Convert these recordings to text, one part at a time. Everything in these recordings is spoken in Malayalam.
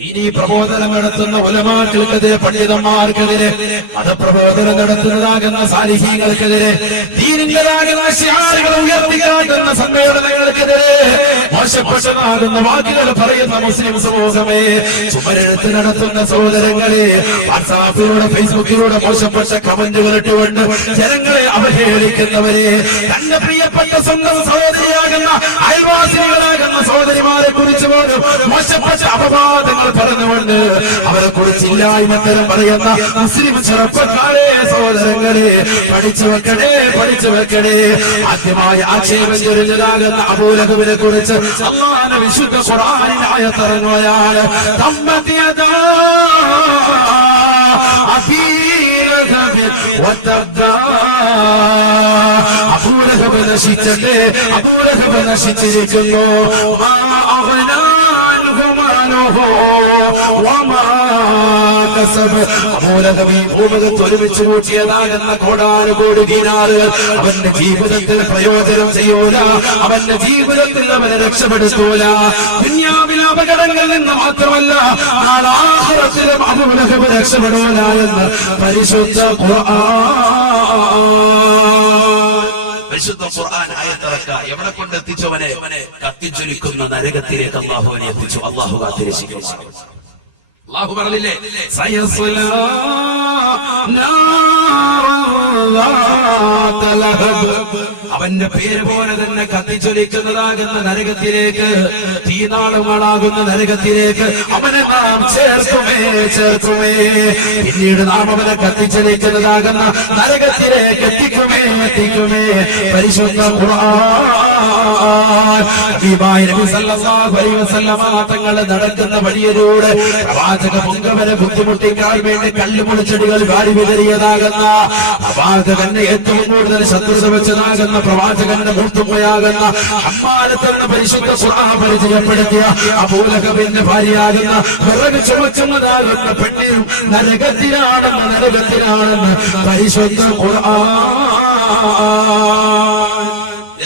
ദീനീ പ്രബോധനം നടത്തുന്ന ഉലമാക്കൾക്കെതിരെ, പണ്ഡിതന്മാർക്കെതിരെ, മതപ്രബോധനം നടത്തുന്നതാകുന്ന സാലിഹീങ്ങൾക്കെതിരെ, ദീനിന്റേതാകുന്ന ശിആറുകൾ ഉയർത്തിക്കാട്ടുന്ന സമ്മേളനങ്ങൾക്കെതിരെ മോശപ്പെട്ടതാകുന്ന വാക്കുകൾ പറയുന്ന മുസ്ലിം സമൂഹമേ, ചുമരെഴുത്ത് നടത്തുന്ന സഹോദരങ്ങളെ, വാട്സാപ്പിലൂടെ ഫേസ്ബുക്കിലൂടെ മോശപ്പെട്ട കമന്റുകൾ ഇട്ടുകൊണ്ട് ജനങ്ങളെ അവഹേളിക്കുന്നവരെ, തന്റെ പ്രിയപ്പെട്ട സ്വന്തം സഹോദരിയാകുന്ന അയൽവാസികളാകുന്ന സഹോദരിമാരെ കുറിച്ച് പോലും മോശപ്പെട്ട അപവാദങ്ങൾ പറഞ്ഞുകൊണ്ട് അവരെ കുറിച്ച് ഇല്ലായ്മത്തരം പറയുന്ന മുസ്ലിം ചെറുപ്പക്കാരെ, സഹോദരങ്ങളെ, പഠിച്ചു വെക്കണേ. ആദ്യമായി ആക്ഷേപം ചൊരിഞ്ഞതാകുന്ന അബൂലഹബിനെ കുറിച്ച് അല്ലാഹുവിന്റെ വിശുദ്ധ ഖുർആനിൽ ആയത്ത് ഇറങ്ങുകയാണ്. തമ്മത് യദാ അബീ ലഹബ് വതബ്ബാ. അബൂലഹബ് നശിച്ചിട്ട്, അബൂലഹബ് നശിച്ചിരിക്കുന്നു. മാ അഗ്നാ അൻഹു മാലുഹു വമാ കസബ്. അബൂലഹബ് ഈ ഭൂമുഖത്ത് ഒരുമിച്ച് കൂട്ടിയതാകുന്ന കോടാനുകോടി ദീനാറുകൾ അവന്റെ ജീവിതത്തിൽ പ്രയോജനം ചെയ്യൂല, അവന്റെ ജീവിതത്തിൽ അവനെ രക്ഷപ്പെടുത്തൂല. ദുനിയാവിലെ അപകടങ്ങളിൽ നിന്ന് മാത്രമല്ല, നാളെ ആഖിറത്തിലും അബൂലഹബ് രക്ഷപ്പെടൂല എന്ന് പരിശുദ്ധ ഖുർആൻ ആയത്തിറക്ക. എവിടെ കൊണ്ട് എത്തിച്ചവനെ? കത്തിജ്വലിക്കുന്ന നരകത്തിലേക്ക് അല്ലാഹുവിനെ എത്തിച്ചു. അല്ലാഹു കാത്തിരക്ഷിക്കും. അല്ലാഹു പറഞ്ഞില്ലേ, സയസ്ലാ അവന്റെ പേര് പോലെ തന്നെ കത്തിച്ചൊലിക്കുന്നതാകുന്ന നരകത്തിലേക്ക്, തീനാളങ്ങളാകുന്ന നരകത്തിലേക്ക് അവനെ നാം ചേർക്കുമേ. പിന്നീട് നാം അവനെ കത്തിച്ചൊലിക്കുന്നതാകുന്ന നരകത്തിലേക്ക് എത്തിക്കുമേ. പരിശുദ്ധ ഖുർആൻ നബി സല്ലല്ലാഹു അലൈഹി വസല്ലമ തങ്ങൾ നടക്കുന്ന വഴിയിലൂടെ പ്രവാചക പൊങ്കവരെ ബുദ്ധിമുട്ടിക്കാൻ വേണ്ടി കല്ലുമുളിച്ചെടികൾ വാരി വിതറിയതാകുന്ന പ്രവാചകന്റെ ഏറ്റവും കൂടുതൽ ശത്രുത വെച്ചതാകുന്ന പ്രവാചകന്റെ മൂർത്തുമ്മയാകുന്ന അമ്മാനത്തെന്ന പരിശുദ്ധ ഖുർആൻ പരിചയപ്പെടുത്തിയ അബൂലഹബിന്റെ ഭാര്യയാകുന്ന വിറക് ചുമക്കുന്നതാകുന്ന പെണ്ണിനും നരകത്തിലാണെന്ന് പരിശുദ്ധ ഖുർആൻ.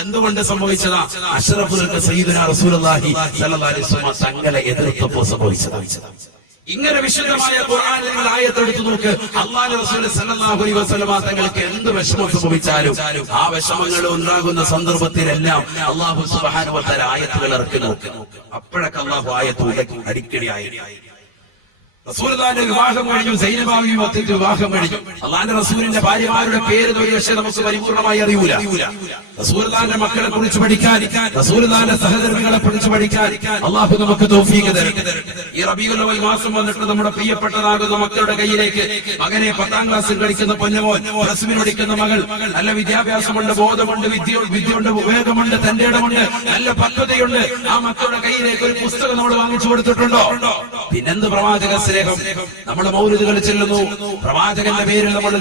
എന്തുകൊണ്ട് സംഭവിച്ചതാ? അഷ്റഫുൽ സയ്യിദുനാ റസൂലുള്ളാഹി സ്വല്ലല്ലാഹു അലൈഹി വസല്ലം തങ്ങളെ എതിർത്തപ്പോൾ സംഭവിച്ചതാ. ഇങ്ങനെ വിശുദ്ധമായ ഖുർആനിൽ നിങ്ങൾ ആയത്തെടുത്ത് നോക്ക്. അല്ലാഹുവിന്റെ റസൂൽ സ്വല്ലല്ലാഹു അലൈഹി വസല്ലം തങ്ങൾക്ക് എന്ത് വിഷമം സംഭവിച്ചാലും ആ വിഷമങ്ങൾ ഉണ്ടാകുന്ന സന്ദർഭത്തിലെല്ലാം അല്ലാഹു സുബ്ഹാനഹു വ തആല ആയത്തുകൾ ഇറക്കി നോക്ക്. അപ്പോഴൊക്കെ അല്ലാഹു ആയത്ത് അടിക്കടി റസൂലുള്ളാഹിന്റെ വിവാഹം കഴിഞ്ഞു, സൈനബാവിയും ഒത്തിട്ട് വിവാഹം കഴിഞ്ഞു. അല്ലാഹുവിന്റെ റസൂലിന്റെ ഭാര്യമാരുടെ പേര് പക്ഷേ നമുക്ക് പരിപൂർണമായി അറിയൂല. റസൂലുള്ളാഹിന്റെ മക്കളെ കുറിച്ച് പഠിക്കാൻ, റസൂലുള്ളാഹിന്റെ സഹധർമ്മികളെ കുറിച്ച് പഠിക്കാൻ അല്ലാഹു നമുക്ക് തൗഫീഖ് തരട്ടെ. ഈ റബീഉൽ അവ്വൽ മാസം വന്നിട്ട് നമ്മുടെ പ്രിയപ്പെട്ടതാകുന്ന മക്കളുടെ കയ്യിലേക്ക് മകനെ 10ാം ക്ലാസ്സിൽ പഠിക്കുന്ന പൊന്നുമോൻ, റസ്മിൽ പഠിക്കുന്ന മകൾ, നല്ല വിദ്യാഭ്യാസമുണ്ട്, ബോധമുണ്ട്, വിദ്യയുണ്ട്, വിവേകമുണ്ട്, തന്റെ ഇടമുണ്ട്, നല്ല പക്വതയുണ്ട്. ആ മക്കളുടെ കയ്യിലേക്ക് ഒരു പുസ്തകം നമ്മൾ വാങ്ങിച്ചു കൊടുത്തിട്ടുണ്ടോ? പിന്നെന്ത് പ്രവാചക സ്നേഹം. നമ്മുടെ മൗലിദുകൾ ചെല്ലുന്നു, പ്രവാചകന്റെ പേരിൽ നമ്മൾ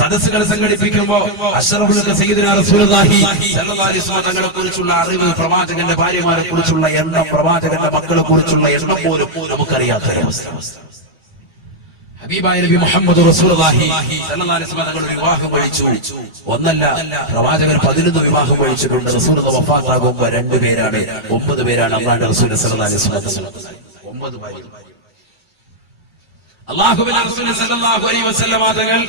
സദസ്സുകൾ സംഘടിപ്പിക്കുമ്പോ അഷ്റഫുൽ സയ്യിദുനാ റസൂലുള്ളാഹി സ്വല്ലല്ലാഹു അലൈഹി വസല്ലം തങ്ങളെ കുറിച്ചുള്ള അറിവ്, പ്രവാചകന്റെ ഭാര്യമാരെ കുറിച്ചുള്ള എണ്ണം, പ്രവാചകന്റെ മക്കളെ കുറിച്ചുള്ള എണ്ണം പോലും നമുക്കറിയാത്ത അവസ്ഥ. ഹബീബായ നബി മുഹമ്മദ് റസൂലുള്ളാഹി സ്വല്ലല്ലാഹു അലൈഹി വസല്ലം തങ്ങൾ വിവാഹം കഴിച്ചു. ഒന്നല്ല, പ്രവാചകർ 11 വിവാഹം കഴിച്ചിട്ടുണ്ട്. റസൂലുള്ളാഹി വഫാത്താകുമ്പോൾ 2 പേരാണ്, 9 പേരാണ് അല്ലാഹുവിന്റെ റസൂൽ സ്വല്ലല്ലാഹു അലൈഹി വസല്ലം. 9 ഭാര്യ. അല്ലാഹുവിന്റെ റസൂൽ സ്വല്ലല്ലാഹു അലൈഹി വസല്ലം തങ്ങൾ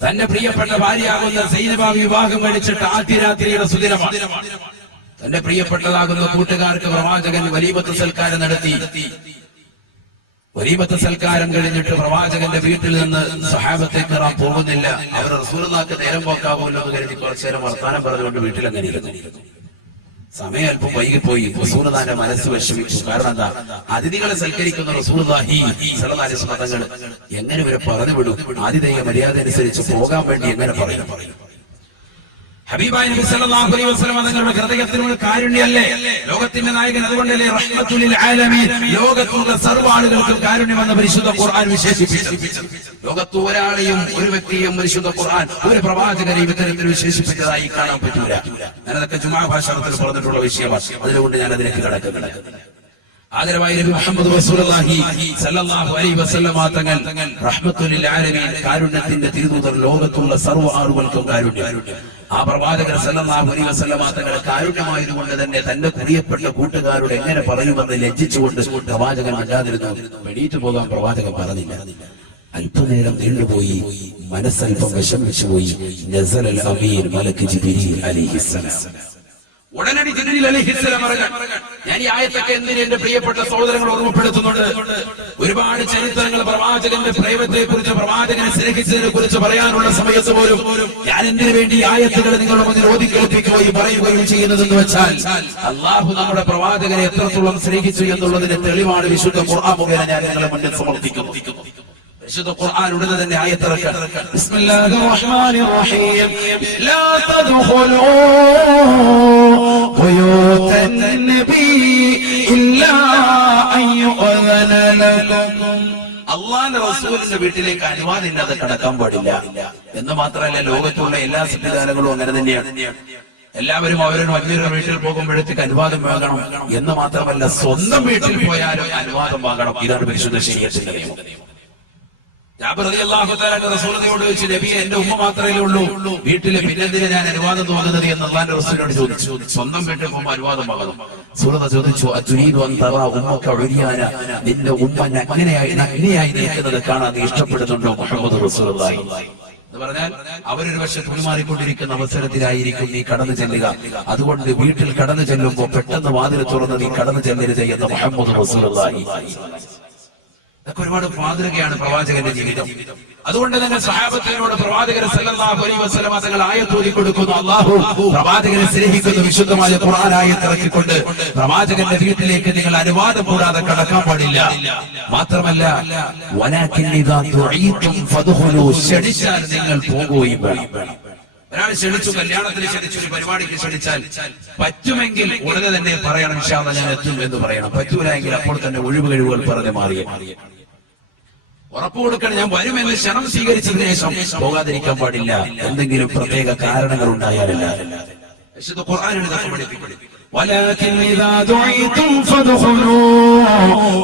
തന്റെ പ്രിയപ്പെട്ട ഭാര്യയാകുന്ന സൈനബാവി വിവാഹം കഴിച്ചിട്ട് ആദ്യ രാത്രിയുടെ സുദിനമാണ്. തന്റെ പ്രിയപ്പെട്ടതാകുന്ന കൂട്ടുകാർക്ക് പ്രവാചകൻ വലീമത്ത് സൽക്കാരം നടത്തി. വലീമത്ത് സൽക്കാരം കഴിഞ്ഞിട്ട് പ്രവാചകന്റെ വീട്ടിൽ നിന്ന് സ്വഹാബത്തെ കിറാം പോകുന്നില്ല. അവർ റസൂലുള്ളാഹിക്ക് നേരം പോക്കാവുമല്ലോ എന്ന് കരുതി കുറച്ചു നേരം വർത്താനം പറഞ്ഞുകൊണ്ട് വീട്ടിൽ അങ്ങനെ ഇരുന്നു. സമയം അല്പം വൈകിപ്പോയി. റസൂലുള്ളാഹിന്റെ മനസ്സ് വിഷമിച്ചു. കാരണം എന്താ? അതിഥികളെ സൽക്കരിക്കുന്ന റസൂലുള്ളാഹി സ്വല്ലല്ലാഹു അലൈഹി വസല്ലം തങ്ങൾ എങ്ങനെ ഇവരെ പറഞ്ഞു വിടും? ആതിഥേയ മര്യാദ അനുസരിച്ച് പോകാൻ വേണ്ടി എങ്ങനെ പറയും? ഹബീബായ നബി സല്ലല്ലാഹു അലൈഹി വസല്ലം തങ്ങളുടെ ഹൃദയത്തിനുള്ള കാരുണ്യമല്ലേ ലോകത്തിന്റെ നായകൻ? അതുകൊണ്ടല്ലേ റഹ്മത്തുൽ ലിൽ ആലമീൻ, ലോകത്തുള്ള സർവ്വ ആളുകൾക്കും കാരുണ്യമെന്ന് പരിശുദ്ധ ഖുർആൻ വിശേഷിപ്പിച്ചു. ലോകത്ത് ഒരാളെയും ഒരു വ്യക്തിയും പരിശുദ്ധ ഖുർആൻ ഒരു പ്രവാചകനെയും ഇത്തരത്തിൽ വിശേഷിപ്പിച്ചതായി കാണാൻ പറ്റൂല. ഞാനതൊക്കെ ജുമാ ഭാഷണത്തിൽ പറഞ്ഞിട്ടുള്ള വിഷയമാണ്. അതുകൊണ്ട് ഞാൻ അതിലേക്ക് കടക്കുന്നില്ല. ആദരവായ നബി മുഹമ്മദ് റസൂലുള്ളാഹി സ്വല്ലല്ലാഹു അലൈഹി വസല്ലമ തങ്ങൾ റഹ്മത്തുൽ ലിൽ ആലമീൻ, കാരുണ്യത്തിന്റെ തിരുദൂതർ, ലോകത്തുള്ള സർവ്വ ആളുകൾക്കും കാരുണ്യം. ആ പ്രവാചകർ സല്ലല്ലാഹു അലൈഹി വസല്ലമ തങ്ങൾ കാരുണ്യമായതുകൊണ്ട് തന്നെ തന്റെ പ്രിയപ്പെട്ട കൂട്ടുകാരോട് എങ്ങനെ പറയുമെന്ന് ലജ്ജിച്ചുകൊണ്ട് പ്രവാചകൻ അല്ലാതിരുന്നു. എണീറ്റ് പോകാൻ പ്രവാചകൻ പറഞ്ഞില്ല. അല്പനേരം നീണ്ടുപോയി, മനസ്സൽപ്പം വിഷമിച്ചുപോയി. നസലൽ അമീൻ മലക്ക് ജിബ്രീൽ അലൈഹിസ്സലാം. ഉടനടി ജിബ്രീൽ അലൈഹിസ്സലാം പറഞ്ഞു, ഞാൻ ഈ ആയത്തൊക്കെ എന്തിന് എന്റെ പ്രിയപ്പെട്ട സഹോദരങ്ങൾ ഓർമ്മപ്പെടുത്തുന്നുണ്ട്? ഒരുപാട് ചരിത്രങ്ങൾ പ്രവാചകന്റെ പ്രേമത്തെ കുറിച്ച്, പ്രവാചകനെ സ്നേഹിച്ചതിനെ കുറിച്ച് പറയാനുള്ള സമയത്ത് പോലും ഞാൻ എന്തിനു വേണ്ടി ഈ ആയത്തുകൾ നിങ്ങളുടെ മുന്നിൽ ഓതി കേൾപ്പിക്കുകയും പറയുകയും ചെയ്യുന്നതെന്ന് വെച്ചാൽ, അള്ളാഹു നമ്മുടെ പ്രവാചകനെ എത്രത്തോളം സ്നേഹിച്ചു എന്നുള്ളതിന്റെ തെളിവാണ് വിശുദ്ധ ഖുർആൻ മുഖേന ഞാൻ നിങ്ങളുടെ മുന്നിൽ സമർപ്പിക്കുന്നു. വിശുദ്ധ ഖുർആൻ ഉടനെ തന്നെ ആയത്തിറക്കാൻ, ബിസ്മില്ലാഹിർ റഹ്മാനിർ റഹീം, ലാ തദ്ഖുലൂ ബുയൂതൻ നബി ഇല്ലാ അയ്യുഅദന ലക്കും. അല്ലാഹുവിന്റെ റസൂലിന്റെ വീട്ടിലേക്ക് അനുവാദം ഇല്ലാതെ കടക്കാൻ പാടില്ല എന്ന് മാത്രമല്ല, ലോകത്തുള്ള എല്ലാ സംവിധാനങ്ങളും അങ്ങനെ തന്നെയാണ്. എല്ലാവരും അവരുടെ മറ്റൊരു വീട്ടിൽ പോകുമ്പോഴത്തേക്ക് അനുവാദം വാങ്ങണം എന്ന് മാത്രമല്ല, സ്വന്തം വീട്ടിൽ പോയാലും അനുവാദം വാങ്ങണം. ഇതാണ് പരിശുദ്ധ ശരീഅത്തിന്റെ നിയമം. ജാബിർ റളിയല്ലാഹു തആല റസൂലിനോട് ചോദിച്ചു, നബിയെ, എന്റെ ഉമ്മ മാത്രമേ ഉള്ളൂ വീട്ടില്, പിന്നെന്തിനാ ഞാൻ അനുവാദം വാങ്ങുന്നത് എന്ന് അല്ലാഹുവിന്റെ റസൂലിനോട് ചോദിച്ചു. സ്വന്തം വീട്ടിൽ പോകുമ്പോൾ അനുവാദം വാങ്ങണം. സൂറത്ത് ചോദിച്ചു, അതുരീദു അൻ തറാ ഉമ്മക ഉരിയാന, നിന്റെ ഉമ്മ നഗ്നയായി നിൽക്കുന്നത് കാണാൻ നീ ഇഷ്ടപ്പെടുന്നുണ്ടോ മുഹമ്മദ് റസൂലുള്ളാഹി എന്ന് പറഞ്ഞാൽ, അവരൊരു പക്ഷെ പെരുമാറിക്കൊണ്ടിരിക്കുന്ന അവസരത്തിലായിരിക്കും നീ കടന്നു ചെല്ലുക. അതുകൊണ്ട് വീട്ടിൽ കടന്നു ചെല്ലുമ്പോൾ പെട്ടെന്ന് വാതിൽ തുറന്ന് നീ കടന്നു ചെല്ലരുത് എന്ന് മുഹമ്മദ് റസൂലുള്ളാഹി. ഇതൊക്കെ ഒരുപാട് മാതൃകയാണ് പ്രവാചകന്റെ ജീവിതം. അതുകൊണ്ട് തന്നെ സഹാബത്തിനോട് പ്രവാചകൻ സല്ലല്ലാഹു അലൈഹി വസല്ലമ തങ്ങൾ ആയത്ത് ഓതി കൊടുക്കുന്നു. അല്ലാഹു പ്രവാചകനെ സ്നേഹിക്കുന്ന വിശുദ്ധമായ ഖുർആൻ ആയത്ത് ഇറക്കിക്കൊണ്ട്, പ്രവാചകന്റെ വീട്ടിലേക്ക് നിങ്ങൾ അനുവാദം കൂടാതെ കടക്കാൻ പാടില്ല. മാത്രമല്ല, വലാകിൻ ഇദാ ദുഈതും ഫദ്ഖുലൂ, ക്ഷണിച്ചാൽ നിങ്ങൾ പോകുകയും വേണം. ഒരാൾ ക്ഷണിച്ചു, കല്യാണത്തിന് ക്ഷണിച്ചു, ഒരു പരിപാടിക്ക് ക്ഷണിച്ചാൽ പറ്റുമെങ്കിൽ ഉടനെ തന്നെ പറയണം, ഇൻഷാ അല്ലാഹ് ഞാൻ എത്തും എന്ന് പറയണം. പറ്റൂല എങ്കിൽ അപ്പോൾ തന്നെ ഒഴിവ് കഴിവുകൾ പറഞ്ഞ് മാറിയ ഉറപ്പ് കൊടുക്കണം, ഞാൻ വരുമെന്ന് ക്ഷണം സ്വീകരിച്ചതിന് ശേഷം പോകാതിരിക്കാൻ പാടില്ല. എന്തെങ്കിലും പ്രത്യേക കാരണങ്ങൾ ഉണ്ടായാലല്ല. വിശുദ്ധ ഖുർആനിൽ ഇതൊക്കെ പഠിപ്പിക്കുന്നു. ولكن إذا دعيتم فادخلوا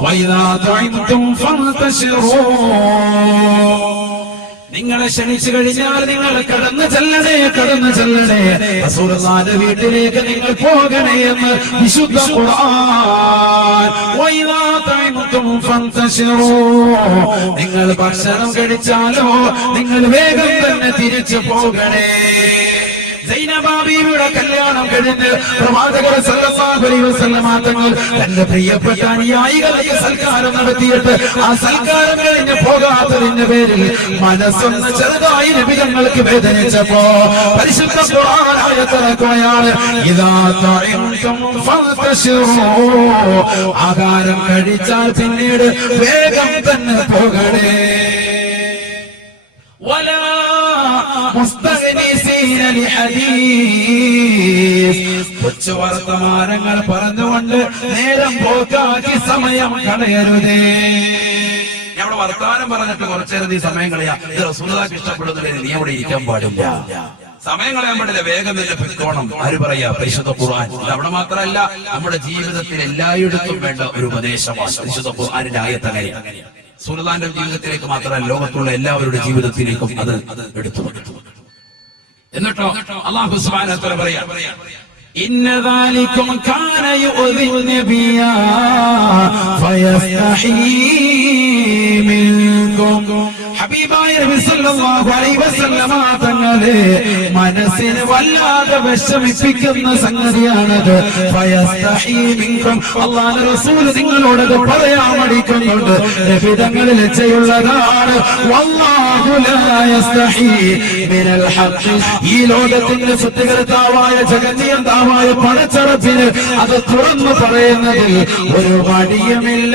وإذا طعمتم فانتشروا. നിങ്ങളെ ക്ഷണിച്ചു കഴിഞ്ഞാൽ നിങ്ങൾ കടന്നു ചെല്ലണേ റസൂലുള്ളാഹിന്റെ വീട്ടിലേക്ക് നിങ്ങൾ പോകണേ എന്ന് വിശുദ്ധ ഖുർആൻ. വഇദാ തഅമുതും ഫന്തശിറൂ, നിങ്ങൾ ഭക്ഷണം കഴിച്ചാലോ നിങ്ങൾ വേഗം തന്നെ തിരിച്ചു പോകണേ. സൈനബാബിയുടെ കല്യാണം കഴിഞ്ഞ് പ്രവാചകർ സല്ലല്ലാഹു അലൈഹി വസല്ലമ തങ്ങൾ തന്റെ പ്രിയപ്പെട്ട അനുയായികൾക്ക് സൽക്കാരം നടത്തിയിട്ട് ആ സൽക്കാരം കഴിഞ്ഞ് പോകാത്തതിന്റെ പേരിൽ മനസ്സൊന്ന് ചെറുതായി നബി തങ്ങൾക്ക് വേദനിച്ചപ്പോ പരിശുദ്ധ ഖുർആൻ ആയത്തിറക്കുകയാണ്, ഇദാ തഅംതും ഫന്തശിറൂ, ആഹാരം കഴിച്ചാൽ പിന്നീട് വേഗം തന്നെ പോകണേ. വലാ മുസ്തഗ്നിസീന ലിഹദീസ്, കൊച്ചു വർത്തമാനങ്ങൾ പറഞ്ഞുകൊണ്ട് നേരം പോക്കാക്കി സമയം കളയരുതേ. ഞാൻ അവിടെ വർത്തമാനം പറഞ്ഞിട്ട് കുറച്ചേരം നീ സമയം കളയാ, ഇത് റസൂലുള്ളാഹിക്ക് ഇഷ്ടപ്പെടുന്നതിന് നീ അവിടെ ഇരിക്കാൻ പാടില്ല. സമയം കളയാൻ പാടില്ല, വേഗം തന്നെ പൊയ്ക്കോണം. ആര് പറയാ? പരിശുദ്ധ ഖുർആൻ. അവിടെ മാത്രമല്ല, നമ്മുടെ ജീവിതത്തിൽ എല്ലായിടത്തും വേണ്ട ഒരു ഉപദേശമാണ് പരിശുദ്ധ ഖുർആനിന്റെ ആയത്ത്. അങ്ങനെയാണ് റസൂലുള്ളാഹിന്റെ ജീവിതത്തിലേക്ക് മാത്രമല്ല, ലോകത്തുള്ള എല്ലാവരുടെ ജീവിതത്തിലേക്കും അത് എടുത്തു. എന്നിട്ടോ അല്ലാഹു സുബ്ഹാനഹു വ തആല പറയാ, ഇന്ന ദാലികും കാന യുഅ്ദി നബിയ ഫയസ്തഹീ മിൻകും. ഹബീബായ നബി സല്ലല്ലാഹു അലൈഹി വസല്ലമ തങ്ങളെ മനസ്സിനെ വല്ലാതെ വിഷമിപ്പിക്കുന്ന സംഗതിയാണത്. ഫയസ്തഹീ മിൻകും, അല്ലാഹുവിന്റെ റസൂൽ നിങ്ങളോടത് പറയാൻ മടിക്കുന്നുണ്ട്. നബി തങ്ങൾ ലജ്ജയുള്ളതാണ്. വല്ലാഹു ലാ യസ്തഹീ മിനൽ ഹഖ്, ഈ ലോകത്തിന്റെ സത്യകർത്താവായ ജഗന്നിയന്താവായ പടച്ചറപ്പിന് അത് തുറന്നു പറയുന്നതിൽ ഒരു മടിയുമില്ല.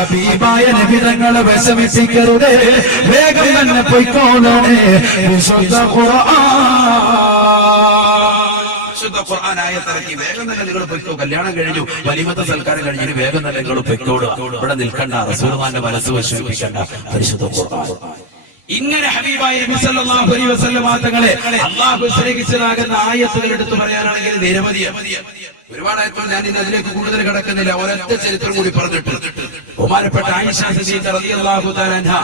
ഹബീബായ നബി തങ്ങളെ വിഷമിപ്പിക്കരുതേ, വേഗം തന്നെ പൊയ്ക്കോളണേ. വിശുദ്ധ ഖുർആൻ ആയത്തിറക്കി, വേഗം തന്നെ നിങ്ങൾ പൊയ്ക്കോ. കല്യാണം കഴിഞ്ഞു, വലിമത്തെ സൽക്കാരം കഴിഞ്ഞു, വേഗം തന്നെ നിങ്ങൾ പൊയ്ക്കോളുക. ഇവിടെ നിൽക്കണ്ട, റസൂലുള്ളാഹിന്റെ മനസ്സ് വിഷമിപ്പിക്കണ്ട. പരിശുദ്ധ ഖുർആൻ ഇങ്ങനെ ഹബീബായ നബി സല്ലല്ലാഹു അലൈഹി വസല്ലമ തങ്ങളെ അല്ലാഹു സ്നേഹിച്ചതാകുന്ന ആയത്തുകൾ എടുത്തു പറയാനാണെങ്കിൽ നിരവധിയാണ്. ഒരുപാടായപ്പോൾ ഞാൻ ഇന്ന് അതിലേക്ക് കൂടുതൽ കിടക്കുന്നില്ല. ഒരൊറ്റ ചരിത്രം കൂടി പറഞ്ഞിട്ട് ബഹുമാനപ്പെട്ട ആയിഷ സിദ്ദീഖ റളിയല്ലാഹു തആല അൻഹ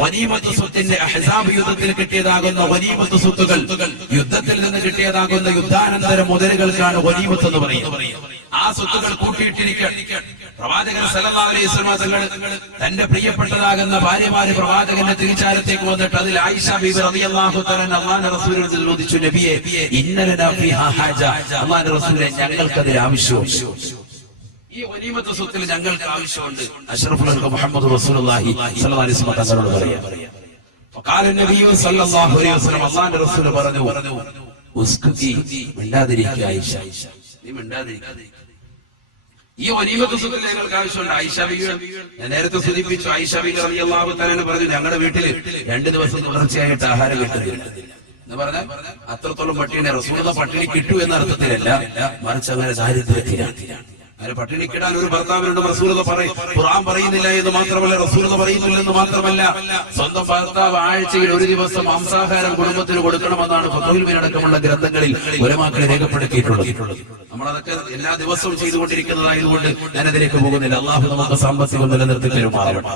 ഗനീമത്ത് സ്വത്തിന്റെ അഹ്സാബ് യുദ്ധത്തിൽ കിട്ടിയതാകുന്ന ഗനീമത്ത് സ്വത്തുകൾ, യുദ്ധത്തിൽ നിന്ന് കിട്ടിയതാകുന്ന യുദ്ധാനന്തര മുതലുകൾക്കാണ് ഗനീമത്ത് എന്ന് പറയുന്നത്. ആ സ്വത്തുകൾ കൂട്ടിയിട്ടിരിക്കാൻ പ്രവാചകൻ സല്ലല്ലാഹു അലൈഹി വസല്ലം തങ്ങൾ തന്റെ പ്രിയപ്പെട്ടതാകുന്ന ഭാര്യമാര് പ്രവാചകന്റെ തിരിച്ചാരത്തേക്ക് വന്നിട്ട് അതിൽ ആയിഷ ബീബി റളിയല്ലാഹു തആല അല്ലാഹുവിന്റെ റസൂലിനോട് ചോദിച്ചു, നബിയെ ഇന്നലനാ ഫീഹാ ഹാജ, അല്ലാഹുവിന്റെ റസൂലേ ഞങ്ങൾക്ക് അതിൽ ആവശ്യമുണ്ട്, ഈ ഗനീമത്ത് സ്വത്തിൽ ഞങ്ങൾക്ക് ആവശ്യമുണ്ട്. അഷ്റഫുൽ ഖൽഖ് മുഹമ്മദ് റസൂലുള്ളാഹി സ്വല്ലല്ലാഹു അലൈഹി വസല്ലം തങ്ങളോട് പറയാ. ഫഖാല നബി സല്ലല്ലാഹു അലൈഹി വസല്ലം, അല്ലാഹുവിന്റെ റസൂൽ പറഞ്ഞു, ഉസ്കുതി, മിണ്ടാതിരിക്കുക ആയിഷ, നീ മിണ്ടാതിരിക്കുക. ഈ ഗനീമത്ത് സ്വത്തിൽ ഞങ്ങൾക്ക് ആവശ്യമുണ്ട്. ആയിഷ ബീവി, ഞാൻ നേരത്തെ സൂചിപ്പിച്ചു, ആയിഷ ബീവി റളിയല്ലാഹു തആല പറഞ്ഞു, ഞങ്ങളുടെ വീട്ടില് 2 ദിവസം തുടർച്ചയായിട്ട് ആഹാരം കിട്ടുന്നില്ല എന്ന് പറഞ്ഞാൽ അത്രത്തോളം പട്ടിണി. റസൂലുള്ള പട്ടിണി കിട്ടൂ എന്ന അർത്ഥത്തിലല്ല, മറിച്ച് അങ്ങനെ ദാരിദ്ര്യത്തിലാണ്. അതിന് പട്ടിണിക്കിടാൻ ഒരു ഭർത്താവിനോട് റസൂലുള്ള ഖുർആൻ പറയുന്നില്ല എന്ന് മാത്രമല്ല, റസൂലുള്ള പറയുന്നില്ലെന്ന് മാത്രമല്ല, സ്വന്തം ഭർത്താവ് ആഴ്ചയിൽ 1 ദിവസം മാംസാഹാരം കുടുംബത്തിന് കൊടുക്കണമെന്നാണ് ഫത്വയിൽ അടക്കമുള്ള ഗ്രന്ഥങ്ങളിൽ ഉലമാക്കൾ രേഖപ്പെടുത്തിയിട്ടുള്ളത്. നമ്മളതൊക്കെ എല്ലാ ദിവസവും ചെയ്തുകൊണ്ടിരിക്കുന്നതായതുകൊണ്ട് ഞാനതിലേക്ക് പോകുന്നില്ല. അള്ളാഹു നമുക്ക് സാമ്പത്തികം നിലനിർത്തി തരുമാറാവട്ടെ.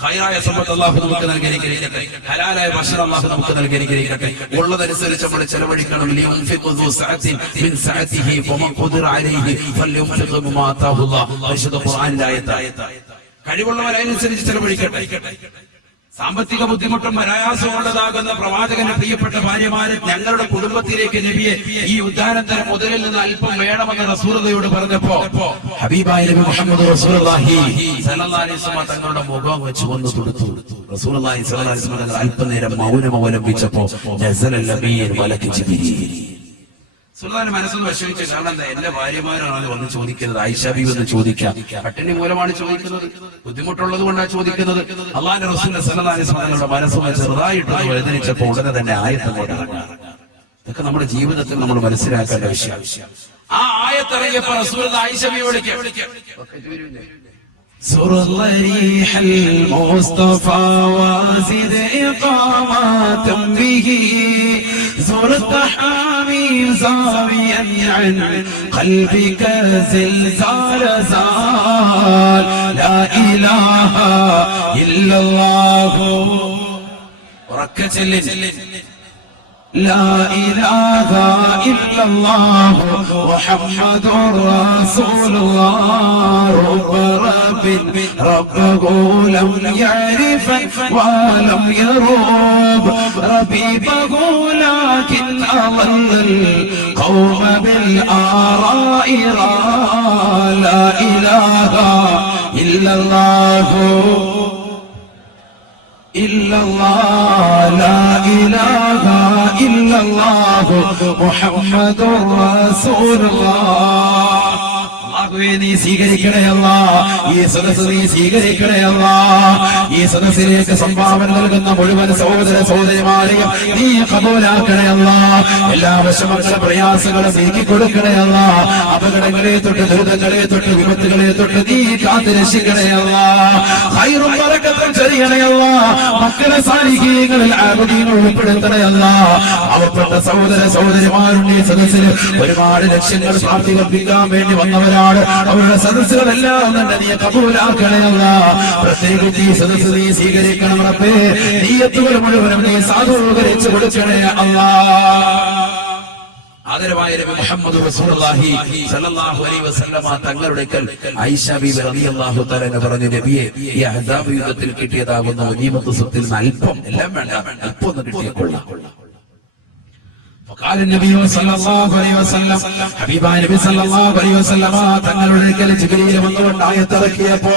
ഖൈറായ സമ്പത്ത് അല്ലാഹു നമുക്ക് നൽകി അനുഗ്രഹിക്കട്ടെ. ഹലാലായ ഭക്ഷണം അല്ലാഹു നമുക്ക് നൽകി അനുഗ്രഹിക്കട്ടെ. ഉള്ളതനുസരിച്ച് നമ്മൾ ചെലവഴിക്കണം. ലിയുൻഫിഖു ദു സഅത്തിൻ മിൻ സഅതിഹി വമൻ ഖുദിറ അലൈഹി ഫല്യുൻഫിഖ് ബിമാ ആതാഹു അല്ലാഹ്. പരിശുദ്ധ ഖുർആനിലെ ആയത്ത്. കഴിവുള്ളവർ അതിനനുസരിച്ച് ചെലവഴിക്കട്ടെ. സാമ്പത്തിക ബുദ്ധിമുട്ടും പ്രയാസവും ഉള്ളതാകുന്ന പ്രവാചകന്റെ പ്രിയപ്പെട്ട ഭാര്യമാരെ ഞങ്ങളുടെ കുടുംബത്തിലേക്ക് നബിയെ ഈ ഉദ്ധാനന്തര മുതലിൽ നിന്ന് അല്പം വേണമെന്ന് റസൂലുള്ളാഹിയോട് പറഞ്ഞപ്പോ ഹബീബായ നബി മുഹമ്മദ് റസൂലുള്ളാഹി സ്വല്ലല്ലാഹു അലൈഹി വസല്ലം തങ്ങളുടെ മുഖം വെച്ച് വന്നു കൊടുത്തു. റസൂലുള്ളാഹി സ്വല്ലല്ലാഹു അലൈഹി വസല്ലം തങ്ങൾ അല്പനേരം മൗനം അവലംബിച്ചപ്പോ നസലൽ അമീൻ മലക്ക് ജിബ്രീൽ. സുൽത്താന്റെ മനസ്സൊന്ന് വിഷമിച്ചു. കാരണം എന്താ, എന്റെ ഭാര്യമാരാണ് അത് വന്ന് ചോദിക്കുന്നത്, ആയിഷ ബീവി എന്ന് ചോദിക്കാം. പട്ടിണി മൂലമാണ് ചോദിക്കുന്നത്, ബുദ്ധിമുട്ടുള്ളത് കൊണ്ടാണ് ചോദിക്കുന്നത്. അല്ലാഹുവിന്റെ റസൂൽ സല്ലല്ലാഹു അലൈഹി വസല്ലം തങ്ങളുടെ മനസ്സുമായി ചെറുതായിട്ട് വേദനിച്ചപ്പോ ഉടനെ തന്നെ ആയത്ത് കൊണ്ട് ഇറങ്ങി. ഇതൊക്കെ നമ്മുടെ ജീവിതത്തിൽ നമ്മൾ മനസ്സിലാക്കേണ്ട വിഷയം. ആ ആയത്തിറങ്ങിയപ്പോ റസൂൽ ആയിഷ ബീവിയോട് سر الريح المصطفى وزد إقامة به زرت حامي زاويا عن قلبك زلزال زال لا إله إلا الله وركت لا إله إلا الله محمد رسول الله ربه لم يعرف ولم يروب ربيبه لكن أضل القوم بالآراء لا إله إلا الله إلا الله لا إله إلا الله محمد رسول الله. നീ സ്വീകരിക്കണയല്ല, ഈ സദസ്സ് നീ സ്വീകരിക്കണയല്ല. ഈ സദസ്സിലേക്ക് സംഭാവന നൽകുന്ന മുഴുവൻ സഹോദര സഹോദരിമാരെയും നീ കബൂലാക്കണയല്ല. എല്ലാ വിഷമങ്ങളും പ്രയാസങ്ങളും നീക്കി കൊടുക്കണയല്ല. അപകടങ്ങളെ തൊട്ട് ദുരിതങ്ങളെ തൊട്ട് വിപത്തുകളെ തൊട്ട് നീ കാത്തു രക്ഷിക്കണയല്ല. ഖൈറും ബറക്കത്തും ചൊരിയണയല്ല. മക്കളെ സാലിഹീങ്ങളിൽ ആബദീങ്ങൾ ഉൾപ്പെടുത്തണയല്ല. അവപ്പെട്ട സഹോദര സഹോദരിമാരുടെ ഈ സദസ്സിൽ ഒരുപാട് ലക്ഷ്യങ്ങൾ പ്രാപ്തികൽപ്പിക്കാൻ വേണ്ടി വന്നവരാണ്. അവരുടെ സദസ്സുകളെല്ലാം തന്നെ നീ കബൂലാക്കണയല്ല. പ്രത്യേകിച്ച് ഈ സദസ്സ് നീ സ്വീകരിക്കണം റബ്ബേ. നിയ്യത്തുകൾ മുഴുവനും നീ സാധൂകരിച്ചു കൊടുക്കണേ അല്ലാഹ്. ആദരവായ നബി മുഹമ്മദ് റസൂലുള്ളാഹി സ്വല്ലല്ലാഹു അലൈഹി വസല്ലമ തങ്ങളുടെ ആയിഷ ബീവി റളിയല്ലാഹു തആല പറഞ്ഞു, നബിയെ ഈ അഹ്സാബ് യുദ്ധത്തിൽ കിട്ടിയതാകുന്ന ഗനീമത്ത് സ്വത്തിൽ നിന്ന് അല്പം, എല്ലാം വേണ്ട, അല്പം ഒന്ന് കിട്ടിക്കൊള്ളാം. فقال النبي صلى الله عليه وسلم حبيبا നബി സല്ലല്ലാഹു അലൈഹി വസല്ലമ തങ്ങളുടെ അടുക്കൽ ജിബ്രീൽ വന്നുകൊണ്ട് ആയത്തിറക്കിയപ്പോ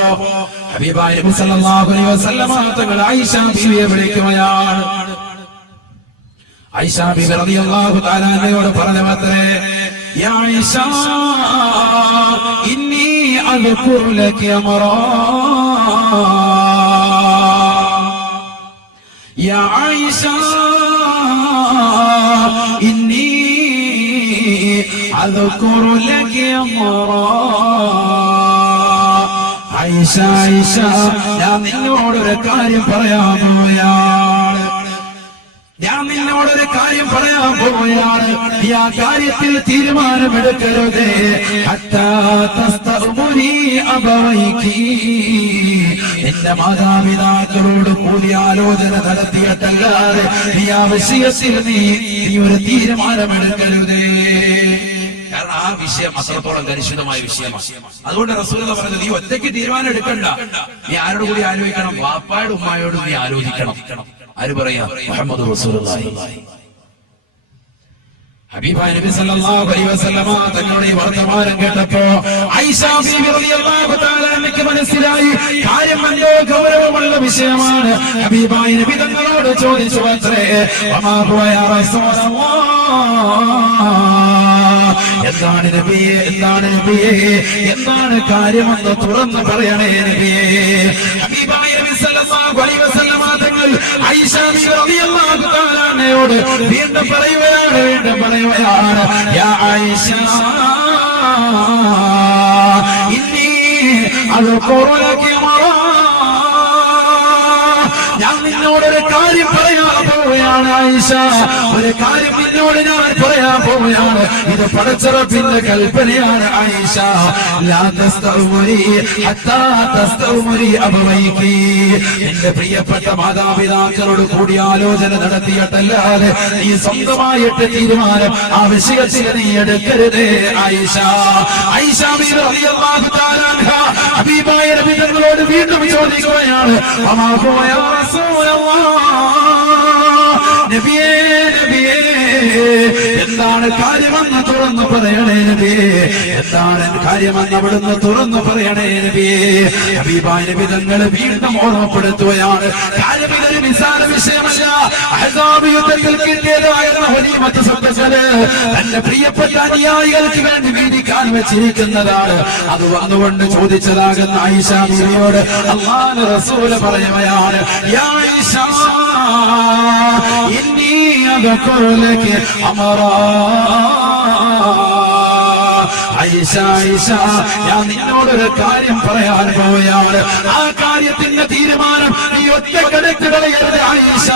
ഹബീബായ നബി സല്ലല്ലാഹു അലൈഹി വസല്ലമ തങ്ങൾ ആയിഷ ബീവിയെ വിളിക്കുകയാണ്. ആയിഷ ബീവി റളിയല്ലാഹു തആല അൻഹയോട് പറഞ്ഞത്രേ, യാ ആയിഷ ഇന്നി അദ്കുറു ലക അമറാ, യാ ആയിഷ ഇന്നി അദ്കുറു ലക അമറാ. ആയിഷ ആയിഷ ഞാൻ നിന്നോടൊരു കാര്യം പറയാൻ പോവുകയാണ്. ഞാൻ നിന്നോടൊരു കാര്യം പറയാൻ പോവുകയാണ്. ഈ ആ കാര്യത്തിൽ തീരുമാനമെടുക്കരുത്. ഹത്താ തസ്തഉമുനി അബവൈകി, എന്റെ മാതാപിതാക്കളോട് കൂടിയാലോചന നടത്തിയിട്ടല്ലാതെ ഈ ആ വിഷയത്തിൽ നീ ഒരു തീരുമാനമെടുക്കരുത്. കാരണം ആ വിഷയം അത്രത്തോളം കലുഷിതമായ വിഷയമാണ്. അതുകൊണ്ട് റസൂലുള്ളാഹി പറഞ്ഞു, നീ ഒറ്റയ്ക്ക് തീരുമാനം എടുക്കണ്ട, നീ ആരോട് കൂടി ആലോചിക്കണം? വാപ്പായോടും ഉമ്മായോടും നീ ആലോചിക്കണം. ആര് പറയാ? മുഹമ്മദ് റസൂലുള്ളാഹി. ഹബീബായ നബി സല്ലല്ലാഹു അലൈഹി വസല്ലമ തങ്ങളുടെ ഈ വർത്തമാനം കേട്ടപ്പോ ആയിഷ ബീവി റളിയല്ലാഹു തആല അൻഹയ്ക്ക് മനസ്സിലായി കാര്യം എന്തോ ഗൗരവമുള്ള വിഷയമാണ്. ഹബീബായ നബി തങ്ങളോട് ചോദിച്ചു അത്രേ, വമാ ഹുവ യാ റസൂലല്ലാഹ്, എന്താണ് നബിയേ, എന്താണ് നബിയേ, എന്താണ് കാര്യമെന്ന് തുറന്ന് പറയണേ നബിയേ. ഹബീബായ നബി സല്ലല്ലാഹു അലൈഹി വസല്ലമ തങ്ങൾ ആയിഷ ബീവി റളിയല്ലാഹു തആല അൻഹയോട് വീണ്ടും പറയുകയാണ്, യാ ആയിഷ ഇന്നി അദ്കുറു ലകി മറാ, ഞാൻ നിന്നോടൊരു കാര്യം പറയാൻ പോവുകയാണ് ആയിഷ, ഒരു കാര്യം നിന്നോട് ഞാൻ പറയാൻ പോവുകയാണ്. ഇത് പടച്ചറപ്പിന്റെ കൽപ്പനയാണ് ആയിഷ. ലാ തസ്തഉമുരി ഹത്താ തസ്തഉമുരി അബവൈകി, എന്റെ പ്രിയപ്പെട്ട മാതാപിതാക്കളോട് കൂടി ആലോചന നടത്തിയിട്ടല്ലാതെ നീ സ്വന്തമായിട്ട് തീരുമാനം ആ വിഷയത്തിൽ നീ എടുക്കരുതേ ആയിഷ. ആയിഷ ബീവി റളിയല്ലാഹു തആല അൻഹ ഹബീബായ നബി തങ്ങളോട് വീണ്ടും ചോദിക്കുകയാണ്, വമാ ഹുവ യാ റസൂലല്ലാഹ്, നബിയേ നബിയേ, എന്താണ് കാര്യമെന്ന് തുറന്നു പറയണേ നബിയേ, എന്താണ് കാര്യമെന്ന് അവിടുന്ന് തുറന്നു പറയണേ നബിയേ. ഹബീബായ നബി തങ്ങൾ വീണ്ടും ഓർമ്മപ്പെടുത്തുകയാണ്, കാര്യം ഇതൊരു നിസ്സാര വിഷയമല്ല. അഹ്സാബ് യുദ്ധത്തിൽ കിട്ടിയതായിരുന്ന ഗനീമത്ത് സ്വത്തുക്കള് തന്റെ പ്രിയപ്പെട്ട അനുയായികൾക്ക് വേണ്ടി വീതിക്കാൻ വെച്ചിരിക്കുന്നതാണ്. അത് വന്നുകൊണ്ട് ചോദിച്ചതാകുന്ന ആയിഷ ബീവിയോട് അല്ലാഹുവിന്റെ റസൂൽ പറയുകയാണ്, യാ ആയിഷ ഇന്നി അദ്കുറു ലകി അമറാ, ആയിഷ ആയിഷ, ഞാൻ നിന്നോടൊരു കാര്യം പറയാൻ പോവുകയാണ്. ആ കാര്യത്തിന്റെ തീരുമാനം നീ ഒറ്റക്കെടുത്ത് കളയരുത് ആയിഷ.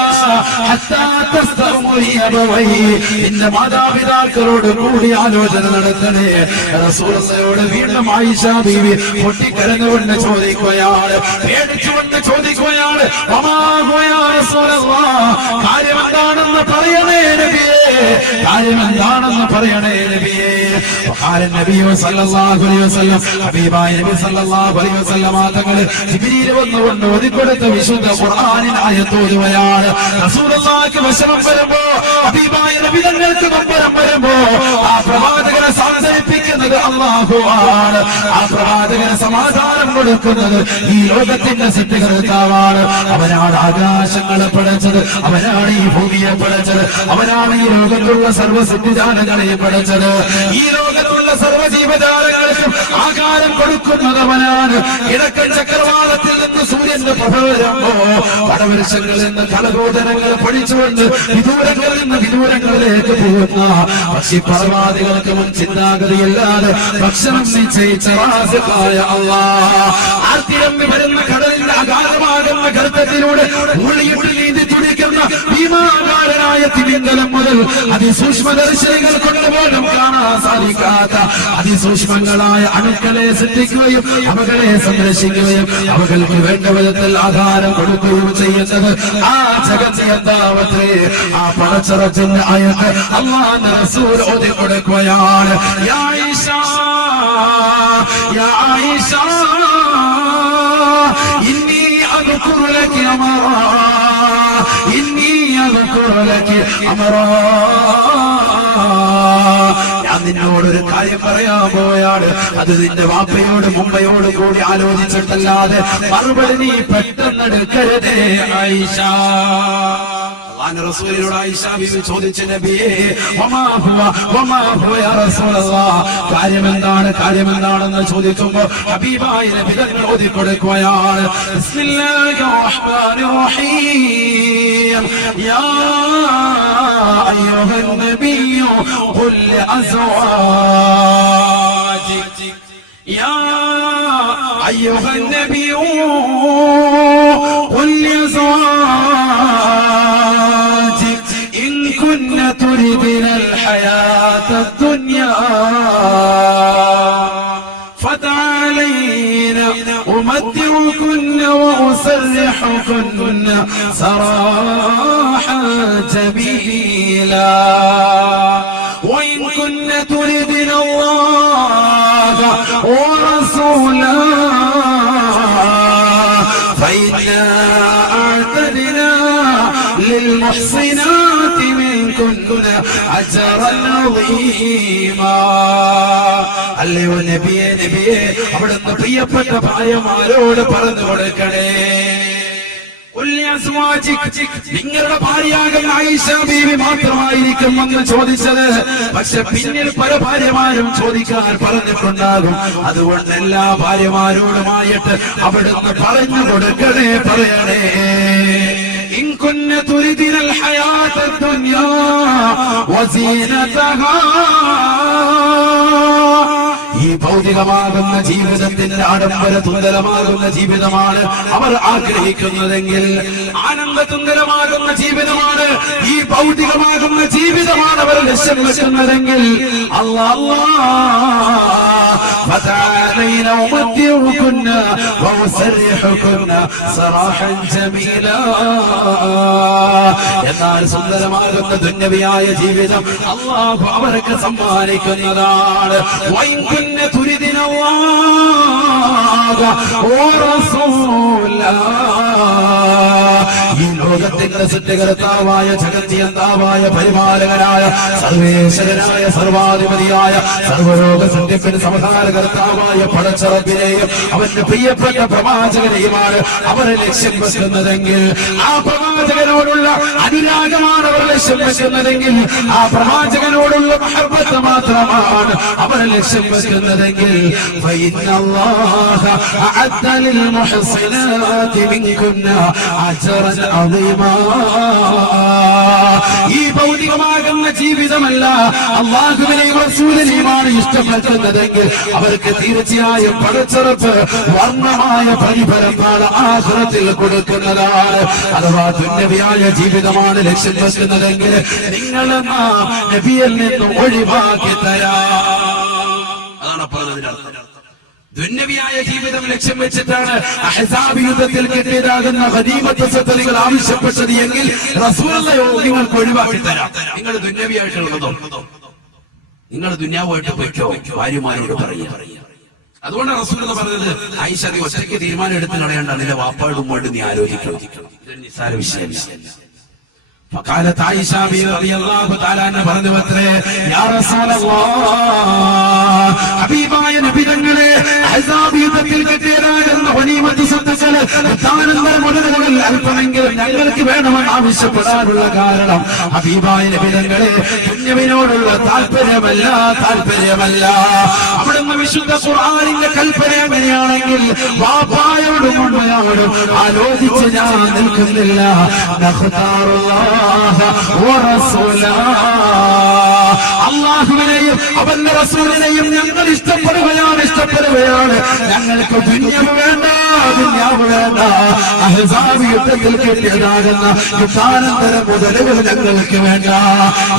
ഹത്താ തസ്തഉമുരി അബവൈഹി, എന്റെ മാതാപിതാക്കളോട് കൂടി ആലോചന നടത്തണേ. റസൂലുള്ളാഹിയോട് വീണ്ടും ആയിഷ ബീവി പൊട്ടിക്കരഞ്ഞുകൊണ്ട് ചോദിക്കുകയാണ്, പേടിച്ചുകൊണ്ട് ചോദിക്കുകയാണ്, വമാ ഹുവ യാ റസൂലല്ലാഹ്, കാര്യം എന്താണെന്ന് പറയണേ നബിയേ, കാര്യം എന്താണെന്ന് പറയണേ നബിയേ. നബിയോ സല്ലല്ലാഹു അലൈഹി വസല്ലം, ഹബീബായ നബി സല്ലല്ലാഹു അലൈഹി വസല്ലം തങ്ങൾ ജിബ്രീൽ വന്നുകൊണ്ട് ഓതിക്കൊടുത്ത വിശുദ്ധ ഖുർആനിൽ ആയത്ത് ഓതുകയാണ്. റസൂലുള്ളാഹിക്ക് വിഷമം വരുമ്പോ, ഹബീബായ നബി തങ്ങൾക്ക് നൊമ്പരം വരുമ്പോ ആ പ്രവാചകനെ സാന്ത്വനിപ്പിക്കുന്നത് അല്ലാഹു ആണ്. ആ പ്രവാചകന് സമാധാനം കൊടുക്കുന്നത് ഈ ലോകത്തിന്റെ സൃഷ്ടികർത്താവാണ്. അവനാണ് ആകാശങ്ങളെ പടച്ചത്, അവനാണ് ഈ ഭൂമിയെ പടച്ചത്, അവനാണ് ഈ ലോകത്തുള്ള സർവ്വ സൃഷ്ടിജാലങ്ങളെയും പടച്ചത്. ഈ ലോകത്തുള്ള സർവ്വജീവജാലങ്ങൾക്കും ആകാരം കൊടുക്കുന്നവനാണ്. കിഴക്കൻ ചക്രവാളത്തിൽ നിന്ന് സൂര്യന്റെ പ്രഭ വരുമ്പോ പടവൃക്ഷങ്ങളിൽ നിന്ന് കലഗോചരങ്ങൾ പഠിച്ചുകൊണ്ട് വിദൂരങ്ങളിൽ നിന്ന് വിദൂരങ്ങളിലേക്ക് പോകുന്ന പക്ഷിപർവാദികൾക്ക് മുൻ ചിന്താഗതിയല്ലാതെ ഭക്ഷണം നിശ്ചയിച്ച റാസിഖായ അല്ലാഹ് ആർത്തിരമ്പി വരുന്ന കടലിന്റെ അഗാധമാകുന്ന ഗർഭത്തിലൂടെ ഉള്ളിയിട്ട് നീന്തി തുടിക്കുന്ന ഭീമാകാരനായ തിമിംഗലം മുതൽ അതിസൂക്ഷ്മദർശികൾ കൊണ്ടുപോലും കാണാൻ സാധിക്കാത്ത അതിസൂക്ഷ്മങ്ങളായ അണുക്കളെ സൃഷ്ടിക്കുകയും അവകളെ സംരക്ഷിക്കുകയും അവകൾക്ക് വേണ്ട വിധത്തിൽ ആധാരം കൊടുക്കുകയും ചെയ്യുന്നത് ആ ജഗത്തിയന്താവത്തെ ആ പടച്ചറത്തിന്റെ ആയത്ത് അല്ലാഹുവിന്റെ റസൂൽ ഓതി കൊടുക്കുകയാണ്. യാ ആയിഷ യാ ആയിഷ ഇന്നി അദ്കുറു ലകി അമറാ, ഇന്നി അദ്കുറു ലകി അമറാ, ഞാൻ നിന്നോടൊരു കാര്യം പറയാൻ പോയാണ്. അത് നിന്റെ വാപ്പയോട് മുമ്പയോട് കൂടി ആലോചിച്ചിട്ടല്ലാതെ മറുപടി നീ പെട്ടെന്ന് എടുക്കരുതേ ആയിഷ. അല്ലാഹുവിന്റെ റസൂലിനോട് ആയിഷ ബീവി ചോദിച്ചു, നബിയേ വമാ ഹുവ യാ റസൂലല്ലാഹ്, കാര്യമെന്താണ്, കാര്യമെന്താണെന്ന് ചോദിക്കുമ്പോ ഹബീബായ നബി തങ്ങൾ ഓതി കൊടുക്കുകയാണ്. ബിസ്മില്ലാഹിർ റഹ്മാനിർ റഹീം, യാ അയ്യുഹൻ നബിയ്യു ഖുൽ ലിഅസ്വാജിക, യാ അയ്യുഹൻ നബിയ്യു ഖുൽ ലിഅസ്വാജിക تردن الحياة الدنيا فتعالينا أمتعكن وأسرحكن سراحا جميلا وإن كن تردن الله ورسوله فإنا أعتدنا للمحصنات منكن أجرا عظيما. അല്ലയോ നബിയെ നബിയെ അവിടുന്ന് പ്രിയപ്പെട്ട ഭാര്യമാരോട് പറഞ്ഞു കൊടുക്കണേ, നിങ്ങളുടെ ഭാര്യയാകുന്ന ആയിഷ ബീവി മാത്രമായിരിക്കും എന്ന് ചോദിച്ചത്. പക്ഷെ പിന്നിൽ പല ഭാര്യമാരും ചോദിക്കാൻ പറഞ്ഞിട്ടുണ്ടാകും. അതുകൊണ്ട് എല്ലാ ഭാര്യമാരോടുമായിട്ട് അവിടുന്ന് പറഞ്ഞു കൊടുക്കണേ, പറയണേ. إن كن تريدن الحياة الدنيا وزينتها ഈ ഭൗതികമാകുന്ന ജീവിതത്തിന്റെ ആഡംബര തുന്തരമാകുന്ന ജീവിതമാണ് അവർ ആഗ്രഹിക്കുന്നതെങ്കിൽ, ആനന്ദതുന്തരമാകുന്ന ജീവിതമാണ് ഈ ഭൗതികമാകുന്ന ജീവിതമാണ് അവർ ലക്ഷ്യം വെക്കുന്നതെങ്കിൽ, فتعالينا أمتعكن وأسرحكن سراحا جميلا. എന്നാൽ സുന്ദരമാകുന്ന ദുന്യവിയായ ജീവിതം അല്ലാഹു അവർക്ക് സമ്മാനിക്കുന്നതാണ്. تردن الله ورسوله ഈ ലോകത്തിന്റെ സൃഷ്ടികർത്താവായ ജഗത്തിയന്താവായ പരിപാലകനായ സർവേശ്വരനായ സർവാധിപതിയായ സർവലോക സൃഷ്ടിപ്പിന് സമാധാനകർത്താവായ പടച്ചറബിനെയും അവന്റെ പ്രിയപ്പെട്ട പ്രവാചകനെയുമാണ് അവരെ ലക്ഷ്യം വെക്കുന്നതെങ്കിൽ, ആ പ്രവാചകനോടുള്ള അനുരാഗമാണ് അവർ ലക്ഷ്യം വെക്കുന്നതെങ്കിൽ, ആ പ്രവാചകനോടുള്ള മഹബ്ബത്ത് മാത്രമാണ് അവരെ ലക്ഷ്യം വെക്കുന്നതെങ്കിൽ, ഫഇന്നല്ലാഹ അഅദ്ദ ലിൽ മുഹ്സിനാതി മിൻകുന്ന അജ്റൻ അദീമാ. ഈ ഭൗതികമാകുന്ന ജീവിതമല്ല അല്ലാഹുവിനെയും റസൂലിനെയുമാണ് ഇഷ്ടം വെക്കുന്നതെങ്കിൽ അവർക്ക് തീർച്ചയായും പടച്ചറപ്പ് വർണ്ണമായ പ്രതിഫലം ആഖിറത്തിൽ കൊടുക്കുന്നതാണ്. അഥവാ ദുന്യവിയായ ജീവിതമാണ് ലക്ഷ്യം വെക്കുന്നതെങ്കിൽ നിങ്ങൾ നബിയിൽ നിന്നും ഒഴിവാക്കി തരാം. അതാണ് പറഞ്ഞതിനർത്ഥം. ദുന്യവിയായ ജീവിതം ലക്ഷ്യം വെച്ചിട്ടാണ് അഹ്സാബ് യുദ്ധത്തിൽ കിട്ടിയതാകുന്ന ഗനീമത്ത് സ്വത്തുകൾ ആവശ്യപ്പെട്ടത് എങ്കിൽ റസൂലുള്ളാഹി നിങ്ങൾക്ക് ഒഴിവാക്കി തരാം. നിങ്ങൾ ദുന്യവിയായിട്ടുള്ളതോ നിങ്ങൾ ദുന്യാവായിട്ട് പോയിക്കോ, ഭാര്യമാരോട് പറയുക. അതുകൊണ്ട് റസൂലുള്ളാഹി പറഞ്ഞത് ആയിഷ നീ ഒറ്റയ്ക്ക് തീരുമാനം എടുത്ത് കളയണ്ട, നിന്റെ വാപ്പാടും കൊണ്ട് നീ ആലോചിക്കണം. ഇതൊരു നിസ്സാര വിഷയമല്ല. فقالت عائشة رضي الله تعالى عنها പറഞ്ഞു അത്രേ, യാ റസൂലല്ലാഹ്, ഹബീബായ നബി തങ്ങളെ അഹ്സാബ് യുദ്ധത്തിൽ കിട്ടിയതാകുന്ന ഗനീമത്ത് സ്വത്തുക്കൾ താനന്തര മുതലുകൾ അല്പമെങ്കിലും ഞങ്ങൾക്ക് വേണമെന്ന് ആവശ്യപ്പെടാനുള്ള കാരണം ഹബീബായ നബി തങ്ങളെ ദുന്യവിനോടുള്ള താല്പര്യമല്ല. അവിടുന്ന് വിശുദ്ധ ഖുർആനിന്റെ കൽപ്പന എങ്ങനെയാണെങ്കിൽ വാപ്പായോടും ഉമ്മയോടും ആലോചിച്ച് ഞാൻ നിൽക്കുന്നില്ല. അല്ലാഹുവിനെയും അവന്റെ റസൂലിനെയും ഞങ്ങൾ ഇഷ്ടപ്പെടുകയാണ്. ഞങ്ങൾക്ക് ദുന്യാവ് വേണ്ട. അഹ്സാബ് യുദ്ധത്തിൽ കിട്ടിയതാകുന്ന യുദ്ധാനന്തര മുതലുകൾ ഞങ്ങൾക്ക് വേണ്ട.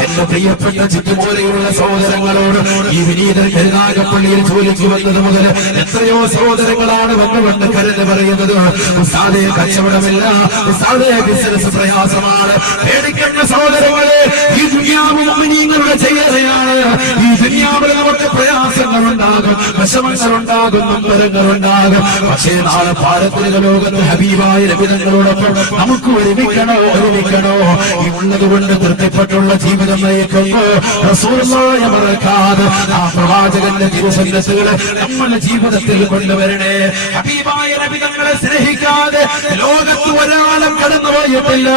എന്റെ പ്രിയപ്പെട്ട ചുറ്റുപോലെയുള്ള സഹോദരങ്ങളോട് ഈ വിനീതൻ കരുനാഗപ്പള്ളിയിൽ ജോലിക്ക് വന്നത് മുതൽ എത്രയോ സഹോദരങ്ങളാണ് വന്നുകൊണ്ട് കരുന്ന് പറയുന്നത്, ഉസ്താദേ കച്ചവടമില്ല, ഉസ്താദേ ബിസിനസ് പ്രയാസമാണ്. പേടിക്കുന്ന സഹോദരങ്ങളെ, ഈ ദുനിയാവ് മുഅ്മിനീങ്ങളുടെ ചെയ്യറയാണ്. ഈ ദുനിയാവിൽ നമുക്ക് പ്രയാസങ്ങളുണ്ടാകും, വിഷമങ്ങളുണ്ടാകും, നൊമ്പരങ്ങളുണ്ടാകും. പക്ഷേ നാളെ പാരത്രിക ലോകത്ത് ഹബീബായ നബി തങ്ങളോടൊപ്പം നമുക്ക് ഒരുമിക്കണോ? ഈ ഉള്ളതുകൊണ്ട് തൃപ്തിപ്പെട്ടുള്ള ജീവിതം നയിക്കുമ്പോ റസൂലുള്ളാഹിയെ മറക്കാതെ ആ പ്രവാചകന്റെ തിരുസന്നത്തുകളെ നമ്മുടെ ജീവിതത്തിൽ കൊണ്ടുവരണേ. ഹബീബായ നബി തങ്ങളെ സ്നേഹിക്കാതെ ലോകത്ത് ഒരാളും കടന്നുപോയിട്ടില്ല.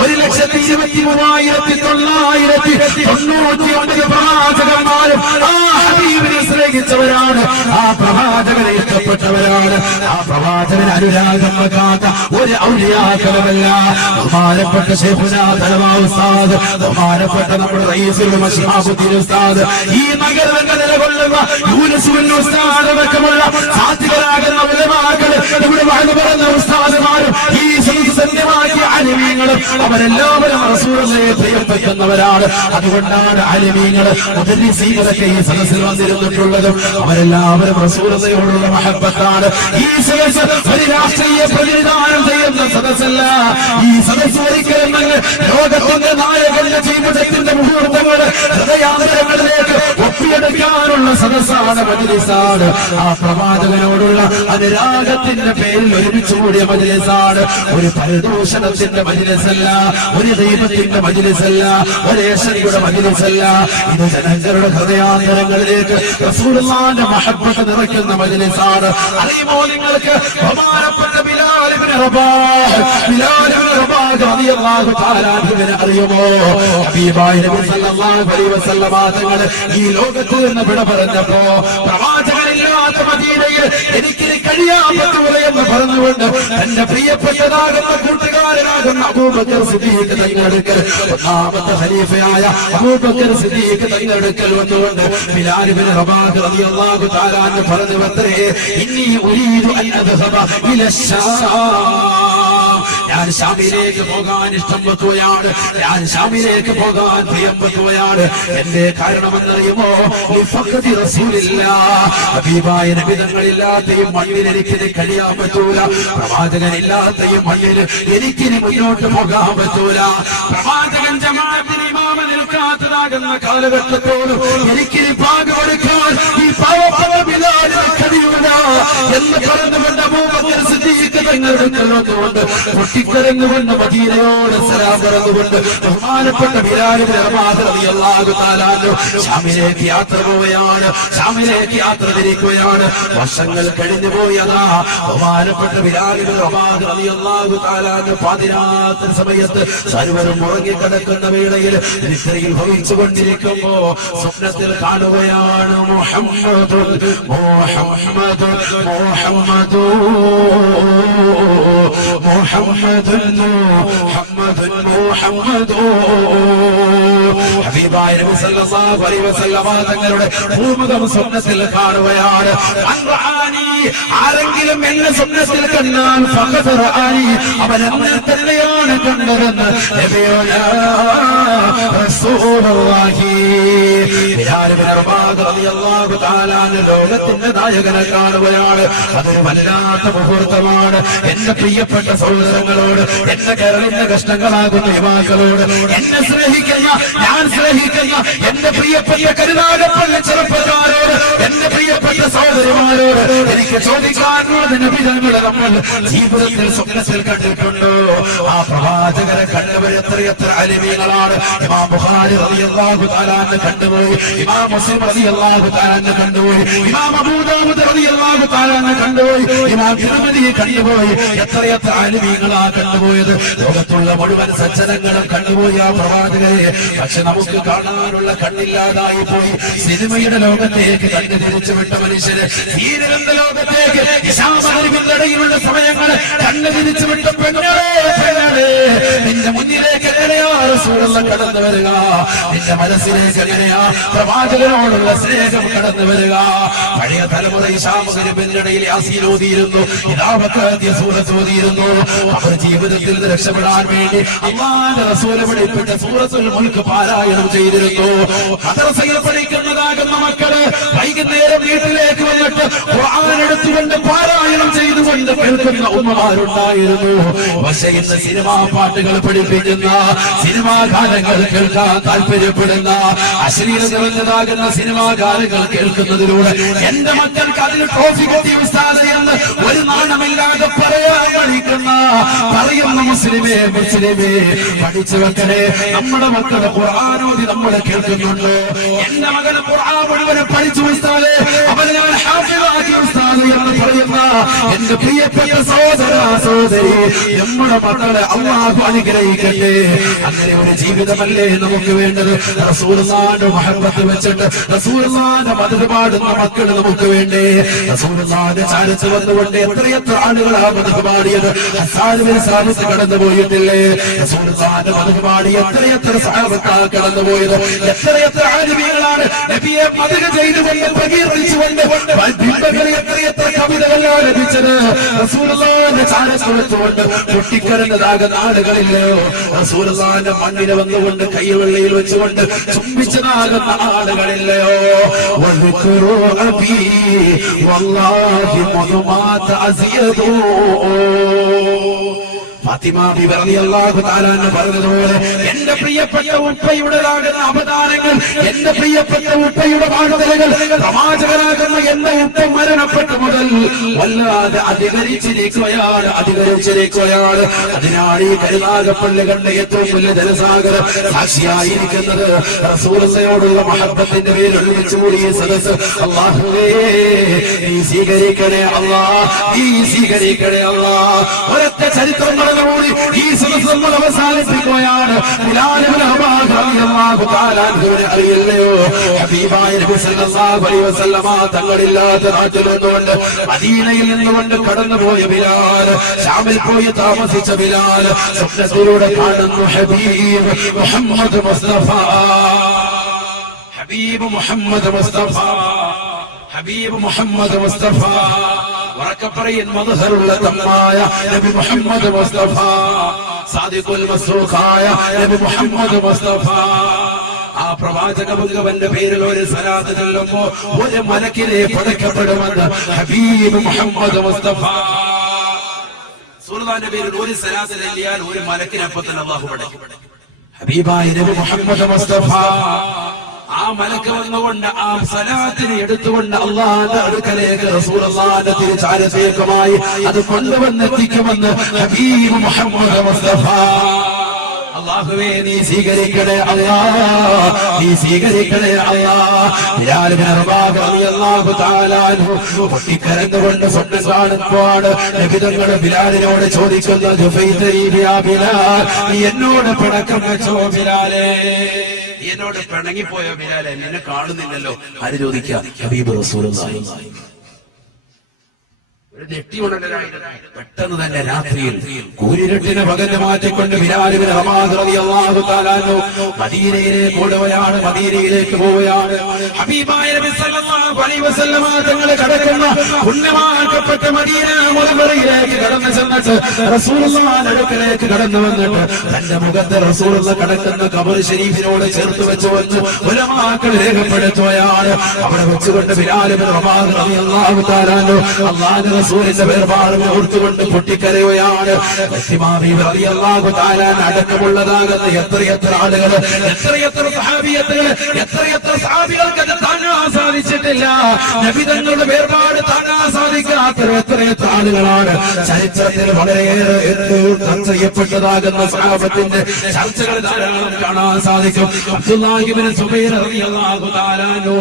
1,33,999 പ്രവാചകന്മാരും ആ ഹബീബിനെ സ്നേഹിച്ചവരാണ്, ആ പ്രവാചകനെ ഇഷ്ടപ്പെട്ടവരാണ്. ആ പ്രവാചകന് അനുരാഗം വെക്കാത്ത ഒരു ഔലിയാക്കളുമല്ല. ബഹുമാനപ്പെട്ട ശൈഖുനാ തലവാ ഉസ്താദ്, ബഹുമാനപ്പെട്ട നമ്മുടെ റഈസുൽ മശായിഖുൽ ഉസ്താദ്, ഈ നഗരത്തിൽ നിലകൊള്ളുന്ന യൂനുസ് ബിൻ ഉസ്താദ് അടക്കമുള്ള സാധികരാകുന്ന ഉലമാക്കൾ, ഇവിടെ വാഴ്ന്നു പറയുന്ന ഉസ്താദുമാരും ഈ സന്യമാക്കിയ അലിമീങ്ങളും അവരെല്ലാവരും റസൂലുള്ളാഹിയെ പ്രിയപ്പെടുന്ന അറിയുന്നവരാണ്. അതുകൊണ്ടാണ് ആലിമീങ്ങള് മുദരിസീങ്ങളൊക്കെ ഈ സദസ്സിൽ വന്നിരുന്നിട്ടുള്ളതും. അവരെല്ലാവരും റസൂലുള്ളാഹിയോടുള്ള മഹബ്ബത്താണ്. ഈ സദസ്സ് ഒരു രാഷ്ട്രീയ പ്രതിനിധാനം ചെയ്യുന്ന സദസ്സല്ല. ഈ സദസ്സ് ഒരിക്കലും ലോകത്തിന്റെ നായകന്റെ ജീവിതത്തിന്റെ മുഹൂർത്തങ്ങൾ ഹൃദയാന്തരങ്ങളിലേക്ക് ഒപ്പിയെടുക്കാനുള്ള സദസ്സാണ്, മജ്‌ലിസാണ്. ആ പ്രവാചകനോടുള്ള അനുരാഗത്തിന്റെ പേരിൽ ഒരുമിച്ച് കൂടിയ മജ്‌ലിസാണ്. ഒരു പരിദൂഷണത്തിന്റെ മജ്‌ലിസല്ല, ഒരു ദൈവത്തിന്റെ മജ്‌ലിസല്ല, ഒരു ഏശയുടെ മജ്‌ലിസല്ല. ഇത് ജനങ്ങളുടെ ഹൃദയാന്തരങ്ങളിലേക്ക് റസൂലുള്ളാഹിന്റെ മഹബ്ബത്ത് നിറയ്ക്കുന്ന മജ്‌ലിസാണ്. അറിയുമോ നിങ്ങൾക്ക് ബഹുമാനപ്പെട്ട ബിലാൽ ഇബ്നു റബാഹ് റളിയല്ലാഹു തആല അൻഹുവിനെ അറിയുമോ? ഹബീബായ നബി സല്ലല്ലാഹു അലൈഹി വസല്ലമ തങ്ങൾ ഈ ലോകത്ത് നിന്ന് വിട പറഞ്ഞപ്പോ പ്രവാചകനില്ലാത്ത മദീനയിൽ എനിക്ക് കഴിയാൻ പറ്റൂല എന്ന് പറഞ്ഞുകൊണ്ട് തന്റെ പ്രിയപ്പെട്ടതാകുന്ന കൂട്ടുകാരനാകുന്ന അബൂബക്കർ സിദ്ദീഖ് തങ്ങളെടുക്കൽ, ഒന്നാമത്തെ ഖലീഫയായ അബൂബക്കർ സിദ്ദീഖ് തങ്ങളെടുക്കൽ വന്നുകൊണ്ട് ബിലാൽ ഇബ്നു റബാഹ് റളിയല്ലാഹു തആല അൻഹു പറഞ്ഞു വത്രേ, ഇന്നി ഉരീദു അൻ അദ്ഹബ ഇലശ്ശാം, ഞാൻ ശാമിലേക്ക് പോകാൻ ഇഷ്ടം വെക്കുകയാണ്, ഞാൻ ശാമിലേക്ക് പോകാൻ പ്രിയം വെക്കുകയാണ്. എന്റെ കാരണമെന്നറിയുമോ? ഹബീബായ നബി തങ്ങളില്ലാത്ത ഈ മണ്ണിൽ എനിക്കിന് കഴിയാൻ പറ്റൂല, പ്രവാചകനില്ലാത്ത ഈ മണ്ണിൽ എനിക്കിനി മുന്നോട്ട് പോകാൻ പറ്റൂല. പ്രവാചകൻ ജമാഅത്തിന് ഇമാമ നിൽക്കാത്തതാകുന്ന കാലഘട്ടത്തോടും എനിക്കിനി പാകമെടുക്കാൻ ഈ പാവപ്പെട്ട ബിലാലിന് കഴിയൂല എന്ന് പറഞ്ഞുകൊണ്ട് അബൂബക്കർ സിദ്ദീഖ് തങ്ങളെടുത്തുകൊണ്ട് പൊട്ടിക്കരഞ്ഞുകൊണ്ട് മദീനയോട് സലാം പറഞ്ഞുകൊണ്ട് ബഹുമാനപ്പെട്ട ബിലാൽ ഇബ്നു റബാഹ് റളിയല്ലാഹു തആല അൻഹു ശാമിലേക്ക് യാത്ര പോവുകയാണ്, ശാമിലേക്ക് യാത്ര തിരിക്കുകയാണ്. വർഷങ്ങൾ കഴിഞ്ഞു പോയതാ. ബഹുമാനപ്പെട്ട ബിലാൽ ഇബ്നു റബാഹ് റളിയല്ലാഹു തആല അൻഹു പാതിരാത്രി സമയത്ത് സർവരും ഉറങ്ങിക്കിടക്കുന്ന വേളയിൽ നിദ്രയിൽ ഭവിച്ചുകൊണ്ടിരിക്കുമ്പോ സ്വപ്നത്തിൽ കാണുകയാണ് മുഹമ്മദ് മുഹമ്മദ് മുഹമ്മദ് ഹബീബായ നബി സല്ലല്ലാഹു അലൈഹി വസല്ലമ തങ്ങളുടെ ഭൂമുഖം സ്വപ്നത്തിൽ കാണുകയാണ്. ആരെങ്കിലും എന്നെ സ്വപ്നത്തിൽ കണ്ടാൽ ഫഖദ് റആനി, അവൻ എന്നെ തന്നെയാണ് കണ്ടതെന്ന് നബിയുനാ റസൂലുള്ളാഹി. ബിലാൽ ഇബ്നു റബാഹ് റളിയല്ലാഹു തആല അൻഹു ലോകത്തിന്റെ നായകനെ കാണുകയാണ്. അതൊരു വല്ലാത്ത മുഹൂർത്തമാണ്. എന്റെ പ്രിയപ്പെട്ട സഹോദരങ്ങളോട്, എന്റെ കേരളത്തിന്റെ കഷ്ടങ്ങളാകുന്ന യുവാക്കളോട്, എന്നെ സ്നേഹിക്കുന്ന, ഞാൻ സ്നേഹിക്കുന്ന എന്റെ പ്രിയപ്പെട്ട കരുനാഗപ്പള്ളി ചെറുപ്പക്കാരോട്, എന്റെ പ്രിയപ്പെട്ട സഹോദരിമാരോട് എനിക്ക് ചോദിക്കാനുള്ളത്, നബിതങ്ങളെ നമ്മൾ ജീവിതത്തിൽ സ്വപ്നത്തിൽ കണ്ടിട്ടുണ്ടോ? ആ പ്രവാചകരെ കണ്ടവർ എത്രയെത്ര അലിമീങ്ങളാണ്. ഇമാം ബുഖാരി റളിയല്ലാഹു തആല അൻഹു കണ്ടുപോയി, ഇമാം മുസ്ലിം റളിയല്ലാഹു തആല അൻഹു കണ്ടുപോയി, ഇമാം അബൂ ദാവൂദ് റളിയല്ലാഹു തആല അൻഹു കണ്ടുപോയി, ഇമാം തിർമിദി കണ്ടുപോയി. എത്രയെത്ര അലിമീങ്ങളാ കണ്ടുപോയത്. ലോകത്തുള്ള മുഴുവൻ സജ്ജനങ്ങളും കണ്ടുപോയി ആ പ്രവാചകരെ. പക്ഷെ നമുക്ക് കാണാനുള്ള കണ്ണില്ലാതായി പോയി. സിനിമയുടെ ലോകത്തേക്ക് കണ്ണ് തിരിച്ചു വിട്ട മനുഷ്യര് സീരിയലിന്റെ ലോകത്തേക്ക് ഇടയിലുള്ള സമയങ്ങള് കണ്ണ് തിരിച്ചു വിട്ട പെങ്ങളെ, നിന്റെ മുന്നിലേക്ക് എങ്ങനെയാ റസൂലുള്ളാഹി കടന്നു വരിക? നിന്റെ മനസ്സിലേക്ക് എങ്ങനെയാ പ്രവാചകനോടുള്ള സ്നേഹം കടന്നു വരിക? പഴയ തലമുറ ഇശാമുഖരിടയിൽ യാസീനോദിയിരുന്നു, ഇദാവഖഅതി സൂറത്ത് ഓതിയിരുന്നു. അവർ ജീവിതത്തിൽ രക്ഷപ്പെടാൻ വേണ്ടി അല്ലാഹുവിന്റെ റസൂൽ പഠിപ്പിച്ച സൂറത്തുൽ മുൽക്ക് പാരായണം ചെയ്തിരുന്നു. മദ്രസയിൽ പഠിക്കുന്നതാകുന്ന മക്കള് വൈകുന്നേരം വീട്ടിലേക്ക് വന്നിട്ട് ഖുർആൻ എടുത്തുകൊണ്ട് പാരായണം ചെയ്തുകൊണ്ട് കേൾക്കുന്ന ഉമ്മമാരുണ്ടായിരുന്നു. പക്ഷേ ഇന്ന് സിനിമാ പാട്ടുകൾ പഠിപ്പിക്കുന്ന, സിനിമാ ഗാനങ്ങൾ കേൾക്കാൻ താല്പര്യപ്പെടുന്ന, അശ്ലീലത നിറഞ്ഞതാകുന്ന സിനിമാ ഗാനങ്ങൾ കേൾക്കുന്നതിലൂടെ എന്റെ മക്കൾക്ക് അതിന് ട്രോഫി കിട്ടിയ ഉസ്താദ് എന്ന് ഒരു നാണമില്ലാതെ പറയാൻ പറയുന്ന മുസ്ലിമേ, മുസ്ലിമേ പഠിച്ചു വെക്കണേ. നമ്മുടെ മക്കളെ ഖുർആനോദി നമ്മൾ കേൾക്കുന്നുണ്ട്. എന്റെ മകന് ഖുർആൻ മുഴുവൻ പഠിച്ചു ഉസ്താദേ, അവനെ ഞാൻ ഹാഫിളാക്കി ഉസ്താദ് എന്ന് പറയുന്ന എന്റെ പ്രിയപ്പെട്ട സഹോദര സഹോദരി, നമ്മുടെ മക്കളെ അല്ലാഹു അനുഗ്രഹിക്കട്ടെ. അങ്ങനെ ഒരു ജീവിതമല്ലേ നമുക്ക് വേണ്ടത്? റസൂലുള്ളാഹിന്റെ മഹബ്ബത്ത് വെച്ചിട്ട് റസൂലുള്ളാഹിന്റെ മദ്ഹ് പാടുന്ന മക്കൾ നമുക്ക് വേണ്ടേ? റസൂലുള്ളാഹിന്റെ ചാരത്ത് വന്നുകൊണ്ട് എത്രയെത്ര ആളുകളാ മദ്ഹ് പാടിയത്. ഹസ്സാനുവിന് സാബിത്ത് കടന്നുപോയിട്ടില്ലേ? റസൂലുള്ളാഹിന്റെ മദ്ഹ് പാടി എത്രയെത്ര സഹാബത്താ കടന്നുപോയത്. എത്രയെത്ര ആലിമീങ്ങളാണ് നബിയെ മദ്ഹ് ചെയ്തുകൊണ്ട് പ്രകീർത്തിച്ചുകൊണ്ട് ബിംബങ്ങളിൽ എത്രയെത്ര കവിതകളാണ് ലഭിച്ചത്. റസൂലുള്ളാഹിന്റെ ചാരത്ത് വെച്ചുകൊണ്ട് പൊട്ടിക്കരഞ്ഞതാകുന്ന ആളുകളില്ലയോ? റസൂലുള്ളാഹിന്റെ മണ്ണിനെ വന്നുകൊണ്ട് കൈവെള്ളയിൽ വെച്ചുകൊണ്ട് ചുംബിച്ചതാകുന്ന ആളുകളില്ലയോ? വല്ലാഹി മുഹമ്മദ് അസിയദു ഫാത്തിമ ബിബി റളിയല്ലാഹു തആല അൻഹ പറഞ്ഞതുപോലെ എന്റെ പ്രിയപ്പെട്ട ഉപ്പയുടേതാകുന്ന അവതാരങ്ങൾ, എന്റെ പ്രിയപ്പെട്ട ഉപ്പയുടെ വാഴ്ത്തലുകൾ, പ്രവാചകനാകുന്ന എന്റെ ഉപ്പ മരണപ്പെട്ട മുതൽ വല്ലാതെ അധികരിച്ചിരിക്കുകയാണ്. അതിനാണ് ഈ കരുനാഗപ്പള്ളി കണ്ട ഏറ്റവും വലിയ ജനസാഗരം സാക്ഷിയായിരിക്കുന്നത്. റസൂലുള്ളാഹിയോടുള്ള മഹബ്ബത്തിന്റെ പേരിൽ ഒരുമിച്ച് കൂടി ഈ സദസ്സ് അല്ലാഹുവേ നീ സ്വീകരിക്കണേ അല്ലാഹ്, നീ സ്വീകരിക്കണേ അല്ലാഹ്. ഒരൊറ്റ ചരിത്രം ഈ സദസ്സ് നമ്മൾ അവസാനിപ്പിക്കുകയാണ്. അറിയില്ലയോ ഹബീബായ നബി സല്ലല്ലാഹു അലൈഹി വസല്ലമ തങ്ങളില്ലാത്ത നാട്ടിൽ നിന്നുകൊണ്ട് മദീനയിൽ നിന്നുകൊണ്ട് കടന്നുപോയ ബിലാൽ, ശാമിൽ പോയി താമസിച്ച ബിലാൽ സ്വപ്നത്തിലൂടെ കാണുന്നു ഹബീബ് മുഹമ്മദ് മുസ്തഫ, ഹബീബ് മുഹമ്മദ് മുസ്തഫ, ഹബീബ് മുഹമ്മദ് മുസ്തഫ. വറക്കപ്പറയിൻ മദ്ഹറുള്ള തമ്മായ നബി മുഹമ്മദ് മുസ്തഫ, സാദിഖുൽ മസ്റൂഖായ നബി മുഹമ്മദ് മുസ്തഫ. ആ പ്രവാചക മുഖവന്റെ പേരിൽ ഒരു സലാത്ത് ചൊല്ലുമ്പോ ഒരു മലക്കിനെ പടക്കപ്പെടുമെന്ന് ഹബീബ് മുഹമ്മദ് മുസ്തഫ. റസൂലുള്ളാഹിന്റെ പേരിൽ ഒരു സലാത്ത് ചൊല്ലിയാൽ ഒരു മലക്കിനെ അപ്പത്തിൽ അല്ലാഹു പടക്കും. ഹബീബായ നബി മുഹമ്മദ് മുസ്തഫ ആ മലക്ക് വന്നുകൊണ്ട് ആ സലാത്തിനെ എടുത്തുകൊണ്ട് അല്ലാഹുവിന്റെ അടുക്കലേക്ക് റസൂലുള്ളാഹിന്റെ തിരുചാരത്തേക്കുമായി അത് കൊണ്ടുവന്നെത്തിക്കുമെന്ന് ഹബീബ് മുഹമ്മദ് മുസ്തഫ. അല്ലാഹുവേ നീ സ്വീകരിക്കണേ അല്ലാഹ്, നീ സ്വീകരിക്കണേ അല്ലാഹ്. ബിലാൽ ഇബ്നു റബാഹ് റളിയല്ലാഹു തആല അൻഹു പൊട്ടിക്കരഞ്ഞുകൊണ്ട് സ്വപ്നം കാണുമ്പോഴാണ് നബി തങ്ങൾ ബിലാലിനോട് ചോദിക്കുന്നത്, ബിലാൽ നീ എന്നോട് പിണക്കം വെച്ചോ ബിലാലേ, എന്നോട് പിണങ്ങിപ്പോയോ ബിലാലെ, നിന്നെ കാണുന്നില്ലല്ലോ. ആര് ചോദിക്കാം? ഹബീബ് റസൂലുള്ളാഹി. പെട്ടെന്ന് തന്നെ രാത്രിയിൽ കൂരിരുട്ടിനെ പകല് മാറ്റിക്കൊണ്ട് ബിലാൽ ഇബ്നു റബാഹ് റളിയല്ലാഹു തആല അൻഹു മദീനയിലേക്ക് ഓടുകയാണ്, മദീനയിലേക്ക് പോവുകയാണ്. ഹബീബായ നബി സല്ലല്ലാഹു അലൈഹി വസല്ലമ തങ്ങൾ കടക്കുന്ന പുണ്യമാക്കപ്പെട്ട മദീന മുനവ്വറയിലേക്ക് കടന്നു ചെന്നിട്ട് റസൂലുള്ളാഹിന്റെ അടുക്കലേക്ക് കടന്നു വന്നിട്ട് തന്റെ മുഖത്ത് റസൂലുള്ളാഹി കടക്കുന്ന ഖബർ ശരീഫിനോട് ചേർത്ത് വെച്ചുകൊണ്ട് ഉലമാക്കൾ രേഖപ്പെടുത്തുകയാണ്. അവിടെ വെച്ചുകൊണ്ട് ബിലാൽ ഇബ്നു റബാഹ് റളിയല്ലാഹു തആല അൻഹു അല്ലാഹുവിന്റെ റസൂലിന്റെ വേർപാട് ഓർത്തുകൊണ്ട് പൊട്ടിക്കരയുകയാണ്. അടക്കമുള്ളതാകുന്ന എത്രയെത്ര ആളുകൾ, എത്രയെത്ര സഹാബിയത്തുകൾ, എത്രയെത്ര സഹാബികൾക്ക് അത് താങ്ങാൻ സാധിച്ചിട്ടില്ല. നബി തങ്ങളുടെ വേർപാട് താങ്ങാൻ സാധിക്കാത്ത എത്രയെത്ര ആളുകളാണ്. ചരിത്രത്തിൽ വളരെയേറെ ചർച്ച ചെയ്യപ്പെട്ടതാകുന്ന സഹാബത്തിന്റെ ചർച്ചകൾ ധാരാളം കാണാൻ സാധിക്കും. അബ്ദുല്ലാഹി ഇബ്നു സുബൈർ റളിയല്ലാഹു തആല അൻഹു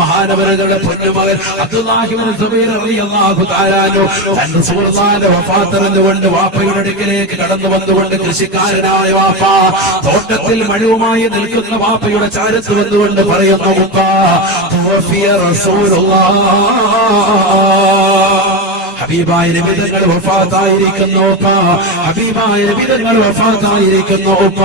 മഹാനവറുകളുടെ പൊന്നുമകൻ അബ്ദുല്ലാഹി ഇബ്നു സുബൈർ റളിയല്ലാഹു തആല തന്റെ റസൂലുള്ളാഹിന്റെ വഫാത്തറിഞ്ഞുകൊണ്ട് വാപ്പയുടെ അടുക്കലേക്ക് കടന്നു വന്നുകൊണ്ട് കൃഷിക്കാരനായ വാപ്പ തോട്ടത്തിൽ മഴവുമായി നിൽക്കുന്ന വാപ്പയുടെ ചാരത്ത് വന്നുകൊണ്ട് പറയുന്നു, ഉപ്പ തുവഫിയ റസൂലുള്ളാഹ്, ഹബീബായ നബി തങ്ങൾ വഫാത്തായിരിക്കുന്നു ഉപ്പ, ഹബീബായ നബി തങ്ങൾ വഫാത്തായിരിക്കുന്നു ഉപ്പ.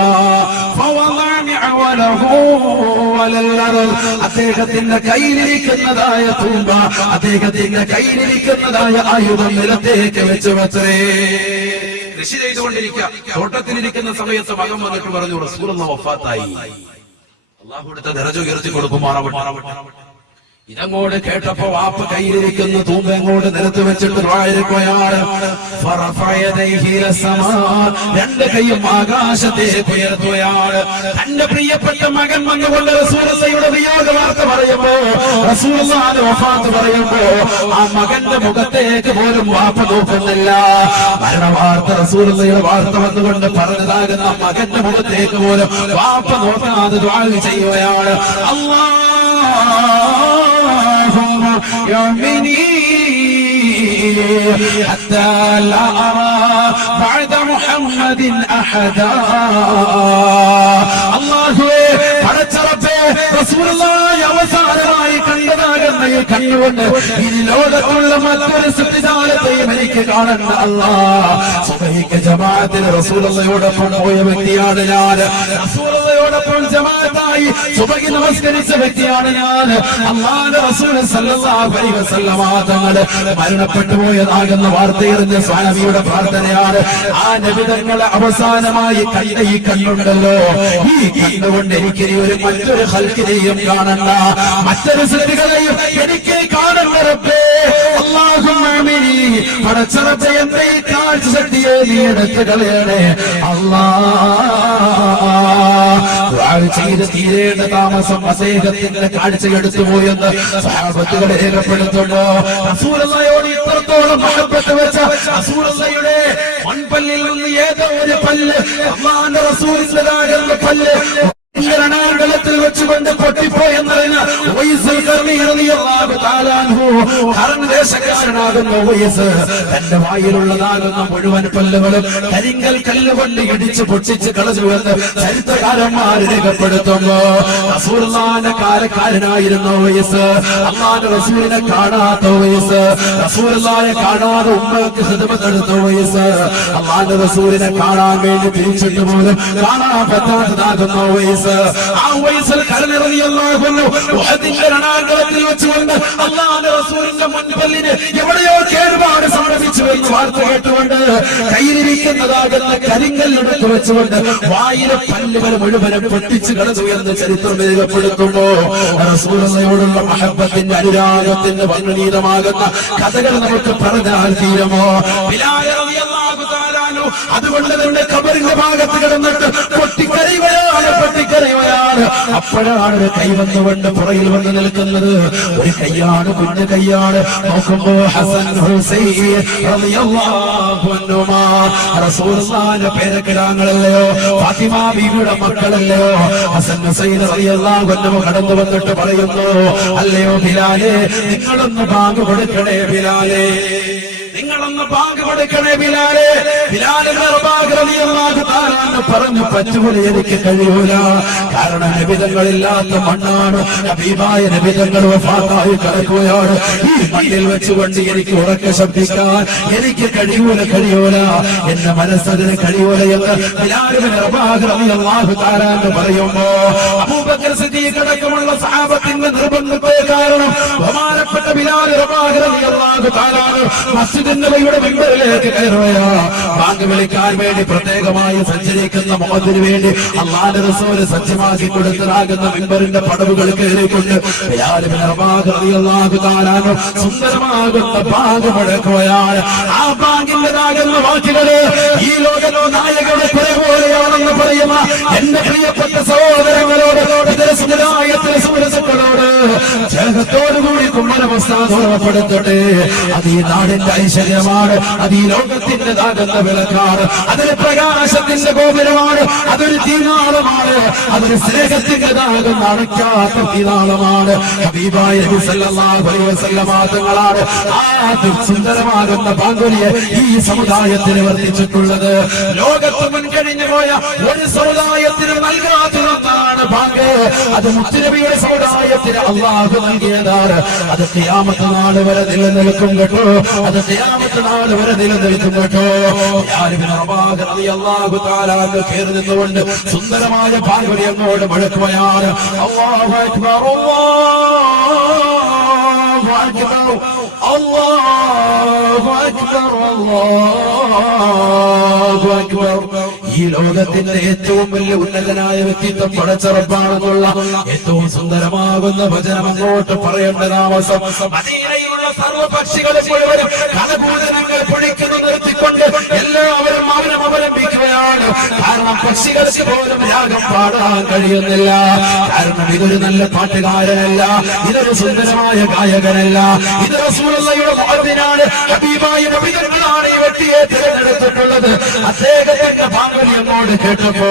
അദ്ദേഹത്തിന്റെ കയ്യിലിരിക്കുന്നതായ തൂമ്പ, അദ്ദേഹത്തിന്റെ കയ്യിലിരിക്കുന്നതായ ആയുധം നിലത്തേക്ക് വെച്ച് വെച്ചേ. കൃഷി ചെയ്തുകൊണ്ടിരിക്കുക, തോട്ടത്തിലിരിക്കുന്ന സമയത്ത് മകൻ വന്നിട്ട് പറഞ്ഞു, റസൂലുള്ളാഹി വഫാത്തായി. അല്ലാഹു അടുത്ത ദറജ ഉയർത്തി കൊടുക്കുമാറാവട്ടെ. ഇതങ്ങോട്ട് കേട്ടപ്പോ വാപ്പ കയ്യിലിരിക്കുന്ന തൂമ്പ അങ്ങോട്ട് നിലത്ത് വെച്ചിട്ട് ദ്വാരക്കുകയാണ്. രണ്ട് കൈയും ആകാശത്തേക്ക് ഉയർത്തുകയാണ്. തന്റെ പ്രിയപ്പെട്ട മകൻ വന്നുകൊണ്ട് റസൂലുള്ളാഹിയുടെ വിയോഗ വാർത്ത പറയുമ്പോ, റസൂലുള്ളാഹിന്റെ വഫാത്ത് പറയുമ്പോ ആ മകന്റെ മുഖത്തേക്ക് പോലും വാപ്പ നോക്കുന്നില്ല. മരണവാർത്ത റസൂലുള്ളാഹിയുടെ വാർത്ത വന്നുകൊണ്ട് പറഞ്ഞതാകുന്ന മകന്റെ മുഖത്തേക്ക് പോലും വാപ്പ നോക്കാതെ ദുആ ചെയ്യുകയാണ്. يؤمني حتى لا أرى بعد محمد أحدا. الله പടച്ചറപ്പേ റസൂലുള്ളാഹി അവസാനമായി കണ്ടതാകുന്ന വിശാലമായി കണ്ടുകൊണ്ട് ഇനി ലോകത്തുള്ള മറ്റൊരു സൃഷ്ടിജാലത്തെയും എനിക്ക് കാണണ്ട അല്ലാഹ്. സുബഹിക്ക് ജമാഅത്തിന് റസൂലുള്ളാഹിയോടൊപ്പം പോയ വ്യക്തിയാണ് ഞാൻ. റസൂലുള്ളാഹിയോടൊപ്പം ജമാഅത്തായി സുബഹി നമസ്കരിച്ച വ്യക്തിയാണ് ഞാൻ. അല്ലാഹുവിന്റെ റസൂൽ സല്ലല്ലാഹു അലൈഹി വസല്ലമ തങ്ങൾ മരണപ്പെട്ടു പോയതാകുന്ന വാർത്തയറിഞ്ഞ സ്വഹാബിയുടെ പ്രാർത്ഥനയാണ്. ആ നബി തങ്ങളെ അവസാനമായി കണ്ട ഈ കണ്ണുണ്ടല്ലോ, ഈ കണ്ണുകൊണ്ട് എനിക്ക് ഒരു മറ്റൊരു ഖൽഖിനെയും കാണണ്ട, മറ്റൊരു സൃഷ്ടികളെയും എനിക്ക് കാണണ്ട റബ്ബേ. അല്ലാഹുമ്മ ആമീൻ. പടച്ചറബേ, എന്റെ ഈ കാഴ്ച ശക്തിയെ നീ എടുത്തു കളയണേ അല്ലാഹ്. ചെയ്ത് തീരേണ്ട താമസം അദ്ദേഹത്തിന്റെ കാഴ്ച എടുത്തു പോയെന്ന് സഹാബത്തുകൾ രേഖപ്പെടുത്തുന്നു. റസൂലുള്ളാഹിയോട് ഇത്രത്തോളം മഹബത്ത് വെച്ച റസൂലുള്ളാഹിയുടെ മൺപല്ലിൽ നിന്ന് ഏതോ ഒരു പല്ല് അല്ലാഹുവിന്റെ റസൂലിന്റേതാകുന്ന പല്ല് ത്തിൽ വെച്ചുകൊണ്ട് പൊട്ടിപ്പോയെന്നറിഞ്ഞ ദേശക്കാരനാകുന്ന തന്റെ വായിലുള്ളതാകുന്ന മുഴുവൻ പല്ലുകളും കരിങ്കൽ കല്ലുകൊണ്ട് ഇടിച്ച് പൊട്ടിച്ച് കളഞ്ഞുവെന്ന് ചരിത്രകാരന്മാർ രേഖപ്പെടുത്തുമ്പോ റസൂലുള്ളാഹിന്റെ കാലക്കാരനായിരുന്ന വയസ്സ്, അല്ലാഹുവിന്റെ റസൂലിനെ കാണാത്ത വയസ്സ്, റസൂലുള്ളാഹിയെ കാണാതെ ഉമ്മക്ക് ഖിദ്മത്ത് എടുത്ത വയസ്സ്, അല്ലാഹുവിന്റെ റസൂലിനെ കാണാൻ വേണ്ടി തിരിച്ചിട്ട് പോലും കാണാൻ പറ്റാത്തതാകുന്ന വയസ്സ്. ആ വയസ്സിൽ രണാങ്കളത്തിൽ വെച്ചുകൊണ്ട് അല്ലാഹുവിന്റെ റസൂലിന്റെ മുൻപല്ലിന് എവിടെയോ കേടുപാട് സംഭവിച്ചു എന്ന് വാർത്ത കേട്ടുകൊണ്ട് കയ്യിലിരിക്കുന്നതാകുന്ന കരിങ്കല്ലെടുത്ത് വെച്ചുകൊണ്ട് വായിലെ പല്ലുകൾ മുഴുവനും പൊട്ടിച്ചു കളഞ്ഞുയർന്ന് ചരിത്രം രേഖപ്പെടുത്തുമ്പോ റസൂലുള്ളാഹിയോടുള്ള മഹബത്തിന്റെ അനുരാഗത്തിന്റെ വർണ്ണനീയമാകുന്ന കഥകൾ നമുക്ക് പറഞ്ഞാൽ തീരുമോ? ബിലാൽ റളിയല്ലാഹു തആല അൻഹു അതുകൊണ്ട് തന്നെ ഖബറിന്റെ ഭാഗത്ത് കിടന്നിട്ട് പൊട്ടിക്കരയുകയാണ്. അപ്പോഴാണ് ഒരു കൈ വന്നുകൊണ്ട് പുറയിൽ വന്ന് നിൽക്കുന്നത്. ഒരു കൈയാണ്, കുഞ്ഞു കൈയാണ്. നോക്കുമ്പോ ഹസൻ ഹുസൈൻ റളിയല്ലാഹു അൻഹുമാ റസൂലുള്ളാഹിന്റെ പേരക്കിടാങ്ങളല്ലയോ, ഫാത്തിമ ബീവിയുടെ മക്കളല്ലയോ. ഹസൻ ഹുസൈൻ റളിയല്ലാഹു അൻഹു കടന്നു വന്നിട്ട് പറയുന്നു, അല്ലയോ ബിലാലേ, നിങ്ങളൊന്ന് ബാങ്ക് കൊടുക്കണേ ബിലാലേ, നിങ്ങളൊന്ന് ബാങ്ക് കൊടുക്കണേ ബിലാലേ. പറഞ്ഞു, പറ്റൂല, എനിക്ക് കഴിയൂല. കാരണം നബിതങ്ങളില്ലാത്ത മണ്ണാണ്, ഹബീബായ നബിതങ്ങൾ വഫാത്തായി കിടക്കുകയാണ്. ഈ മണ്ണിൽ വെച്ചുകൊണ്ട് എനിക്ക് ഉറക്കെ ശബ്ദിക്കാൻ എനിക്ക് കഴിയൂല, എന്റെ മനസ്സതിന് കഴിയൂല എന്ന് ബിലാൽ ഇബ്നു റബാഹ് റളിയല്ലാഹു തആല എന്ന് പറയുമ്പോ അബൂബക്കർ സിദ്ദീഖ് അടക്കമുള്ള സഹാബത്തിന്റെ നിർബന്ധത്തെ കാരണം ബഹുമാനപ്പെട്ട ബിലാൽ റബാഹ് റളിയല്ലാഹു തആല മസ്ജിദ് നബവിയുടെ മിമ്പറിലേക്ക് കയറുകയാ. ബാങ്ക് വിളിക്കാൻ വേണ്ടി പ്രത്യേകമായി സഞ്ചരിക്കുന്ന മുഅദ്ദിന് വേണ്ടി അല്ലാഹുവിന്റെ റസൂൽ സജ്ജമാക്കി കൊടുത്തതാകുന്ന മിമ്പറിന്റെ പടവുകൾ കയറിക്കൊണ്ട് ബിലാൽ ഇബ്നു റബാഹ് റളിയല്ലാഹു തആല സുന്ദരമാകുന്ന ബാങ്ക് മുഴക്കുകയാണ്. ആ ബാങ്കിന്റേതാകുന്ന വാക്കുകള് ഈ ലോകത്തോ നായകരുടെ കുറെ പോലെയാണെന്ന് പറയുന്ന എന്റെ പ്രിയപ്പെട്ട സഹോദരങ്ങളോട്, സുഹൃത്തുക്കളോട് ജഗത്തോടുകൂടി കുമ്മനമസ്താദ് ഓർമ്മപ്പെടുത്തട്ടെ. അത് ഈ നാടിന്റെ ഐശ്വര്യമാണ്, അത് ഈ ലോകത്തിൻ്റെതാകുന്ന വിളക്കാണ്, അതൊരു പ്രകാശത്തിന്റെ ഗോപുരമാണ്, അതൊരു തീനാളമാണ്, അതൊരു സ്നേഹത്തിൻ്റെതാകുന്ന അടയ്ക്കാത്ത തീനാളമാണ്. ഹബീബായ നബി സല്ലല്ലാഹു അലൈഹി വസല്ലമ തങ്ങളാണ് ആ സുന്ദരമാകുന്ന ബാങ്കുലിയെ ഈ സമുദായത്തിന് വർദ്ധിച്ചിട്ടുള്ളത്. ലോകത്ത് മുൻകഴിഞ്ഞു പോയ ഒരു സമുദായത്തിന് നൽകാത്തതാണ് ബാങ്ക്. അത് മുത്തുനബിയുടെ സമുദായത്തിന് അല്ലാഹു നൽകിയതാണ്. അത് ഖിയാമത്ത് നാൾ വരെ നിലനിൽക്കും കേട്ടോ, അത് ഖിയാമത്ത് നാൾ വരെ നിലനിൽക്കും കേട്ടോ. ബിലാൽ ഇബ്നു റബാഹ് റളിയല്ലാഹു തആല കേറി നിന്നുകൊണ്ട് സുന്ദരമായ ബാങ്കുലി അങ്ങോട്ട് മുഴക്കുകയാണ്. അല്ലാഹു അക്ബർ, അല്ലാഹു അക്ബർ, അല്ലാഹു അക്ബർ, അല്ലാഹു അക്ബർ. ഈ ലോകത്തിന്റെ ഏറ്റവും വലിയ ഉന്നതനായ വ്യക്തിത്വം പടച്ച റബ്ബാണെന്നുള്ള ഏറ്റവും സുന്ദരമാകുന്ന വചനം അങ്ങോട്ട് പറയേണ്ട താമസം മദീനയിലുള്ള സർവ്വപക്ഷികളെ മുഴുവനും കലകൂടനങ്ങൾ പൊഴിക്കുന്നു നിർത്തിക്കൊണ്ട് എല്ലാവരും മൗനം അവലംബിക്കുകയാണ്. കാരണം പക്ഷികൾക്ക് പോലും രാഗം പാടാൻ കഴിയുന്നില്ല. കാരണം ഇതൊരു നല്ല പാട്ടുകാരനല്ല, ഇതൊരു സുന്ദരമായ ഗായകനല്ല, ഇത് റസൂലുള്ളാഹിയുടെ മുഅദ്ദിനാണ്, ഹബീബായ നബികളാണ് ഈ വ്യക്തിയെ തിരഞ്ഞെടുത്തിട്ടുള്ളത്. അദ്ദേഹത്തിന്റെ ഭാഗം അങ്ങോട്ട് കേട്ടപ്പോ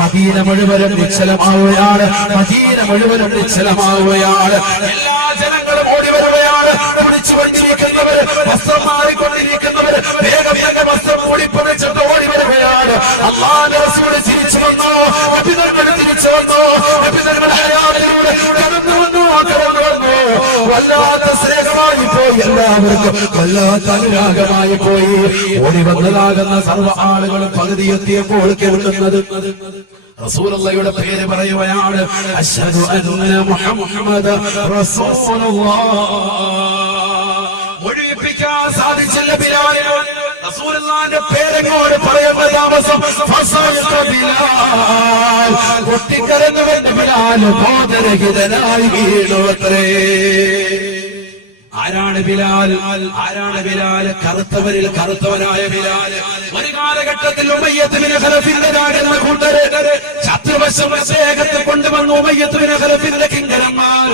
മദീന മുഴുവനും നിശ്ചലമാവുകയാണ്, മദീന മുഴുവനും നിശ്ചലമാവുകയാണ്. എല്ലാ ജനങ്ങളും ഓടി വരുകയാണ്. കുടിച്ചു കൊണ്ടിരിക്കുന്നവര്, വസ്ത്രം മാറിക്കൊണ്ടിരിക്കുന്നവര് വേഗം വസ്ത്രം മൂടിപ്പൊളിച്ചിട്ട് ഓടി വരികയാണ്. അല്ലാഹുവിന്റെ റസൂൽ തിരിച്ചു വന്നു, നബിതങ്ങൾ തിരിച്ചു വന്നു, നബിതങ്ങൾ ഹയാത്തിലൂടെ കടന്നു വന്നു. വല്ലാതെ എല്ലാവർക്കും വല്ലാത്ത അനുരാഗമായി പോയി. ഓടി വന്നതാകുന്ന സർവ്വ ആളുകളും പകുതി എത്തിയപ്പോൾ കേൾക്കുന്നത് റസൂലുള്ളാഹിയുടെ പേര് പറയുകയാണ്. അശ്ഹദു അന്ന മുഹമ്മദ റസൂലുള്ളാഹ്. ഒഴിപ്പിക്കാൻ സാധിച്ചില്ല ബിലാലിന്. റസൂലുള്ളാഹിന്റെ പേരെങ്ങോട്ട് പറയുന്ന താമസം ബിലാൽ പൊട്ടിക്കരഞ്ഞുകൊണ്ട് ബിലാൽ ബോധരഹിതനായി വീണുവത്രേ. ആരാണ് ബിലാൽ? ആരാണ് ബിലാൽ? കറുത്തവരിൽ കറുത്തവനായ ബിലാൽ. ഒരു കാലഘട്ടത്തിൽ ഉമയ്യത്ത് ബിൻ ഖലഫിന്റെ കൂട്ടര് ശത്രുവശം അദ്ദേഹത്തെ കൊണ്ടുവന്നു. ഉമയ്യത്ത് ബിൻ ഖലഫിന്റെ കിങ്കരന്മാർ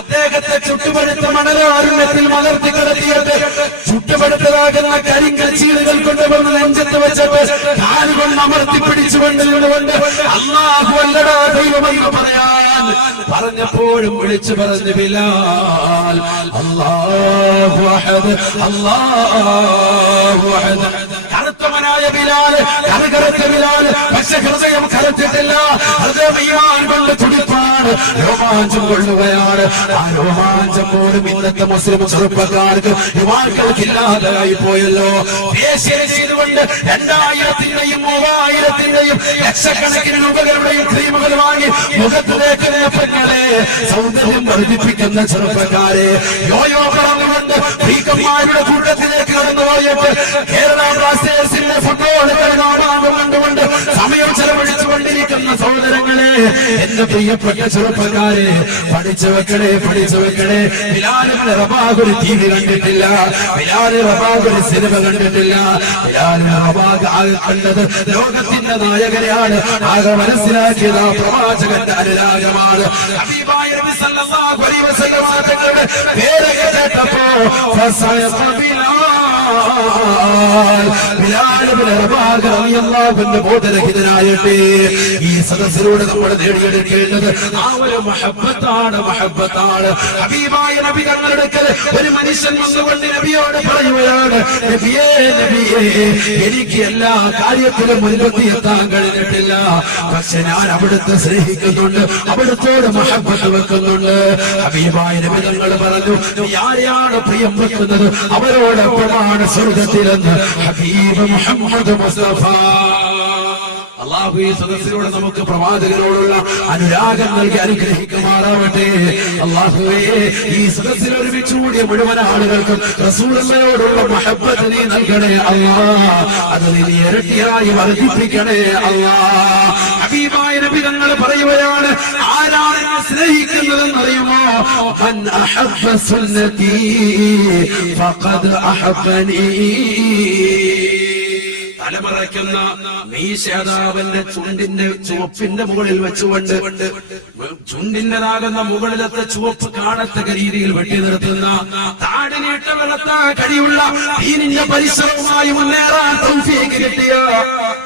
അദ്ദേഹത്തെ ചുട്ടുപഴുത്ത മണലാരുണ്യത്തിൽ മലർത്തി കിടത്തിയിട്ട് ചുട്ടുപഴുത്തതാകുന്ന കരിങ്കൽ ചീളുകൾ കൊണ്ടുവന്ന് നെഞ്ചത്ത് വെച്ചിട്ട് കാലുകൊണ്ട് അമർത്തി പിടിച്ചുകൊണ്ട് അല്ലാഹു അല്ലടാ ദൈവമെന്ന് പറയാൻ പറഞ്ഞപ്പോഴും വിളിച്ചു പറഞ്ഞു ബിലാൽ അല്ലാഹു അഹദ് അല്ലാഹു അഹദ്. കറുത്തവനായ ബിലാൽ, കറുകറുത്ത ബിലാൽ, പക്ഷെ ഹൃദയം കറുത്തിട്ടില്ല. ഹൃദയം ഈമാൻ കൊണ്ട് തുടിപ്പാണ്, രോമാഞ്ചം കൊള്ളുകയാണ്. ആ രോമാഞ്ചം പോലും ഇന്നത്തെ മുസ്ലിം ചെറുപ്പക്കാർക്ക് യുവാക്കൾക്കില്ലാതായി പോയല്ലോ. ദേശീയം ചെയ്തുകൊണ്ട് 2000-ന്റെയും 3000-ന്റെയും ലക്ഷക്കണക്കിന് രൂപകളുടെയും ക്രീമുകൾ വാങ്ങി മുഖത്തിലേക്ക് നേപ്പങ്ങളെ സൗന്ദര്യം വർദ്ധിപ്പിക്കുന്ന ചെറുപ്പക്കാരെ യോയോ പറഞ്ഞുകൊണ്ട് ഭീകന്മാരുടെ കൂട്ടത്തിലേക്ക് കടന്നുപോയിട്ട് കേരള ബ്ലാസ്റ്റേഴ്സിന്റെ ഫുട്ബോൾ കണ്ടുകൊണ്ട് സമയം ചെലവഴിച്ചുകൊണ്ടിരിക്കുന്ന സഹോദരങ്ങളെ, എന്റെ പ്രിയപ്പെട്ട ചെറുപ്പക്കാരെ, പഠിച്ചു വെക്കണേ, പഠിച്ചു വെക്കണേ. ബിലാൽ ഇബ്നു റബാഹ് ഒരു TV കണ്ടിട്ടില്ല. ബിലാൽ റബാഹ് ഒരു സിനിമ കണ്ടിട്ടില്ല. ബിലാൽ റബാഹ് ആകെ കണ്ടത് ലോകത്തിന്റെ നായകനെയാണ്. ആകെ മനസ്സിലാക്കിയത് ആ പ്രവാചകന്റെ അനുരാഗമാണ്. ഹബീബായ നബി സല്ലല്ലാഹു അലൈഹി വസല്ലം തങ്ങളുടെ പേര് കേട്ടപ്പോ ബിലാൽ ഇബ്നു റബാഹ് റളിയല്ലാഹു അൻഹു ബോധരഹിതനായിട്ട് ഈ സദസ്സിലൂടെ നമ്മൾ നേടിയെടുക്കേണ്ടത് ആ ഒരു മഹബ്ബത്താണ്, മഹബ്ബത്താണ്. ഹബീബായ നബി തങ്ങളുടെ അടുക്കൽ ഒരു മനുഷ്യൻ വന്നുകൊണ്ട് നബിയോട് പറയുകയാണ്, നബിയേ, നബിയേ, എനിക്ക് എല്ലാ കാര്യത്തിലും മുൻപത്തി എത്താൻ കഴിഞ്ഞിട്ടില്ല, പക്ഷെ ഞാൻ അവിടുത്തെ സ്നേഹിക്കുന്നുണ്ട്, അവിടുത്തോട് മഹബ്ബത്ത് വെക്കുന്നുണ്ട്. ഹബീബായ നബി തങ്ങൾ പറഞ്ഞു, നീ ആരെയാണ് പ്രിയം വെക്കുന്നത് അവരോടൊപ്പമാണ് സ്വർഗത്തിലെന്ന് ഹബീബ് മുഹമ്മദ് മുസ്തഫ. അല്ലാഹു ഈ സദസ്സിലൂടെ നമുക്ക് പ്രവാചകരോടുള്ള അനുരാഗം നൽകി അനുഗ്രഹിക്കുമാറാവട്ടെ. അല്ലാഹുവേ, ഈ സദസ്സിൽ ഒരുമിച്ച് കൂടിയ മുഴുവൻ ആളുകൾക്കും റസൂലുള്ളാഹിയോടുള്ള മഹബ്ബത്ത് നീ നൽകണേ അല്ലാഹ്. അത് നീ ഇരട്ടിയായി വർദ്ധിപ്പിക്കണേ അല്ലാഹ്. ഹബീബായ നബി തങ്ങൾ പറയുകയാണ്, ആരാണ് എന്നെ സ്നേഹിക്കുന്നതെന്ന് അറിയുമോ? മൻ അഹബ്ബ സുന്നതി ഫഖദ് അഹബ്ബനി. തലമറയ്ക്കുന്ന മീശാദാവന്റെ ചുണ്ടിന്റെ ചുവപ്പിന്റെ മുകളിൽ വെച്ചുകൊണ്ട് ചുണ്ടിന്റെതാകുന്ന മുകളിലത്തെ ചുവപ്പ് കാണത്തക്ക രീതിയിൽ വെട്ടി നിർത്തുന്ന താടിനേട്ട വെളുത്ത കഴിയുള്ള ദീനിന്റെ പരിശ്രമവുമായി മുന്നേറാൻ തൗഫീഖ് കിട്ടിയ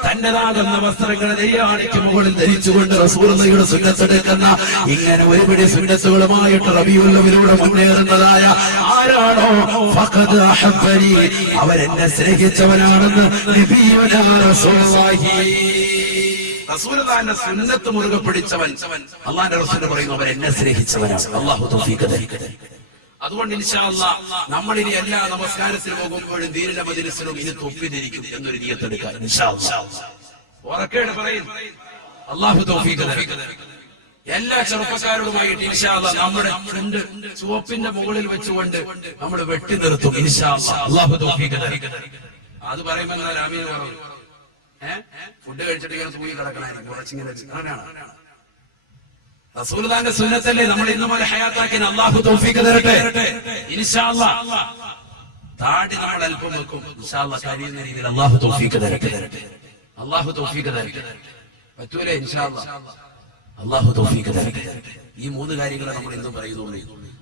തന്റേതാകുന്ന വസ്ത്രങ്ങൾ നെയ്യാണിക്ക് മുകളിൽ ധരിച്ചുകൊണ്ട് റസൂലുള്ളാഹിയുടെ സുന്നത്തെടുക്കുന്ന ഇങ്ങനെ ഒരുപിടി സുന്നത്തുകളുമായിട്ട് റബീഉൽ അവ്വലിലൂടെ മുന്നേറുന്നതായ ആരാണോ ഫഖദ് അഹബ്ബനി, അവരെന്നെ സ്നേഹിച്ചവനാണെന്ന് നബിയുനാ റസൂലുള്ളാഹി. റസൂലുള്ളാഹിന്റെ സുന്നത്ത് മുറുകെ പിടിച്ചവൻ അല്ലാഹുവിന്റെ റസൂൽ പറയുന്നു, അവൻ എന്നെ സ്നേഹിച്ചവനാണ്. അല്ലാഹു തൗഫീഖ് തരട്ടെ. അതുകൊണ്ട് ഇൻഷാ അല്ലാഹ് നമ്മൾ ഇനി എല്ലാ നമസ്കാരത്തിന് പോകുമ്പോഴും ദീനിന്റെ മജ്ലിസിലും ഇനി തൊപ്പിതിരിക്കും എന്നൊരു നിയത്തെടുക്കാം ഇൻഷാ അല്ലാഹ്. ഉറക്കെ പറയും, അല്ലാഹു തൗഫീഖ് തരട്ടെ. എല്ലാ ചെറുപ്പക്കാരോടുമായിട്ട് ഇൻഷാ അല്ലാഹ് നമ്മുടെ ചുണ്ട് ചുവപ്പിന്റെ മുകളിൽ വെച്ചുകൊണ്ട് നമ്മൾ വെട്ടി നിർത്തും ഇൻഷാ അല്ലാഹ്. അല്ലാഹു തൗഫീഖ് തരട്ടെ. അത് പറയുമ്പോൾ രാമീൻ പറഞ്ഞു, ഫുഡ് കഴിച്ചിട്ട് ഇങ്ങനെ തൂങ്ങി കിടക്കണായിരിക്കും കുറച്ചിങ്ങനെ. അങ്ങനെയാണ് റസൂലുള്ളാഹിന്റെ സുന്നത്തല്ലേ നമ്മൾ ഇന്നും ഒരു ഹയാത്താക്കി. അല്ലാഹു തൗഫീഖ് തരട്ടെ ഇൻഷാ അല്ലാഹ്. താടി നമ്മൾ അല്പം വെക്കും ഇൻഷാ അല്ലാഹ്, കഴിയുന്ന രീതിയിൽ. അല്ലാഹു തൗഫീഖ് തരട്ടെ, അല്ലാഹു തൗഫീഖ് തരട്ടെ. പറ്റൂലേ ഇൻഷാ അല്ലാഹ്? അല്ലാഹു തൗഫീഖ് തരട്ടെ. ഈ മൂന്ന് കാര്യങ്ങൾ നമ്മൾ ഇന്നും പറയുന്നുള്ളൂ.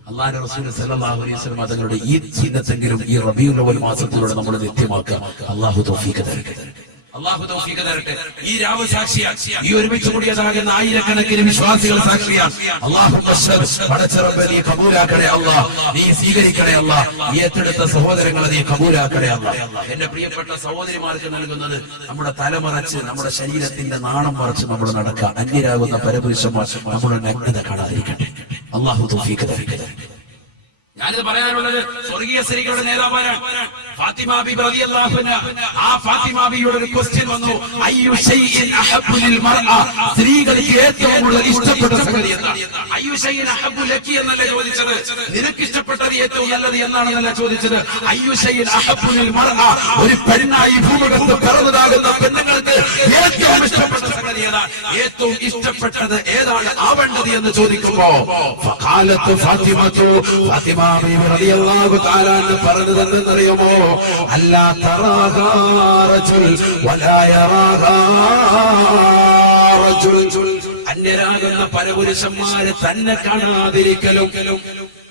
അല്ലാഹുവിന്റെ റസൂൽ സല്ലല്ലാഹു അലൈഹി വസല്ലം തങ്ങളുടെ ഈ സുന്നത്തെങ്കിലും ഈ റബീഉൽ അവ്വൽ മാസത്തിലൂടെ നമ്മൾ നിത്യമാക്കുക. അല്ലാഹു തൗഫീഖ് തരട്ടെ, അല്ലാഹു തൗഫീഖ് തരട്ടെ. ഈ രാവ് സാക്ഷിയാണ്, ഈ ഒരുമിച്ച് കൂടിയതാകുന്ന ആയിരക്കണക്കിന് വിശ്വാസികൾ സാക്ഷിയാണ്. അല്ലാഹു പടച്ചറബ്ബേ, നീ കബൂലാക്കണേ അല്ലാഹ്, നീ സ്വീകരിക്കണേ അല്ലാഹ്. ഈ ഏറ്റെടുത്ത സഹോദരങ്ങളെ നീ കബൂലാക്കണേ അല്ലാഹ്. എന്റെ പ്രിയപ്പെട്ട സഹോദരിമാർക്ക് നൽകുന്നത് നമ്മുടെ തലമറച്ച് നമ്മുടെ ശരീരത്തിന്റെ നാണം മറച്ച് നമ്മൾ നടക്കുക. അന്യരാകുന്ന പരപുരുഷന്മാർ നമ്മുടെ നഗ്നത കാണാതിരിക്കട്ടെ. അല്ലാഹു തൗഫീഖ് തരട്ടെ. ഞാനിത് പറയാനുള്ളത് സ്വർഗീയ സ്ത്രീകളുടെ നേതാവാണ് ഫാത്തിമ ബീബി റളിയല്ലാഹു അൻഹ. ആ ഫാത്തിമ ബീവിയുടെ ഒരു ക്വസ്റ്റ്യൻ വന്നു, അയ്യു ഷൈഇൻ അഹബ്ബു ലിൽ മർഅ, സ്ത്രീകൾക്ക് ഏറ്റവും കൂടുതൽ ഇഷ്ടപ്പെട്ട സംഗതി എന്താണ്? അയ്യു ഷൈഇൻ അഹബ്ബു ലക്കി എന്നല്ല ചോദിച്ചത്, നിനക്ക് ഇഷ്ടപ്പെട്ടത് ഏറ്റവും നല്ലത് എന്നാണെന്നല്ല ചോദിച്ചത്. അയ്യു ഷൈഇൻ അഹബ്ബു ലിൽ മർഅ, ഒരു പെണ്ണായി ഭൂമുഖത്ത് പിറന്നതാകുന്ന പെണ്ണുങ്ങൾക്ക് ഏറ്റവും ഇഷ്ടപ്പെട്ട സംഗതി ഏതാണ്? ഏറ്റവും ഇഷ്ടപ്പെട്ടത് ഏതാണ് ആവേണ്ടത് എന്ന് ചോദിക്കുമ്പോ ഫഖാലത്തു ഫാത്തിമത്തു, ഫാത്തിമ ബീബി റളിയല്ലാഹു തആല പറഞ്ഞത് എന്തെന്നറിയുമോ? അല്ലാ തറാഹാ റജുൽ വലാ യറാഹാ റജുൽ, അന്യരാകുന്ന പരപുരുഷന്മാര് തന്നെ കാണാതിരിക്കലും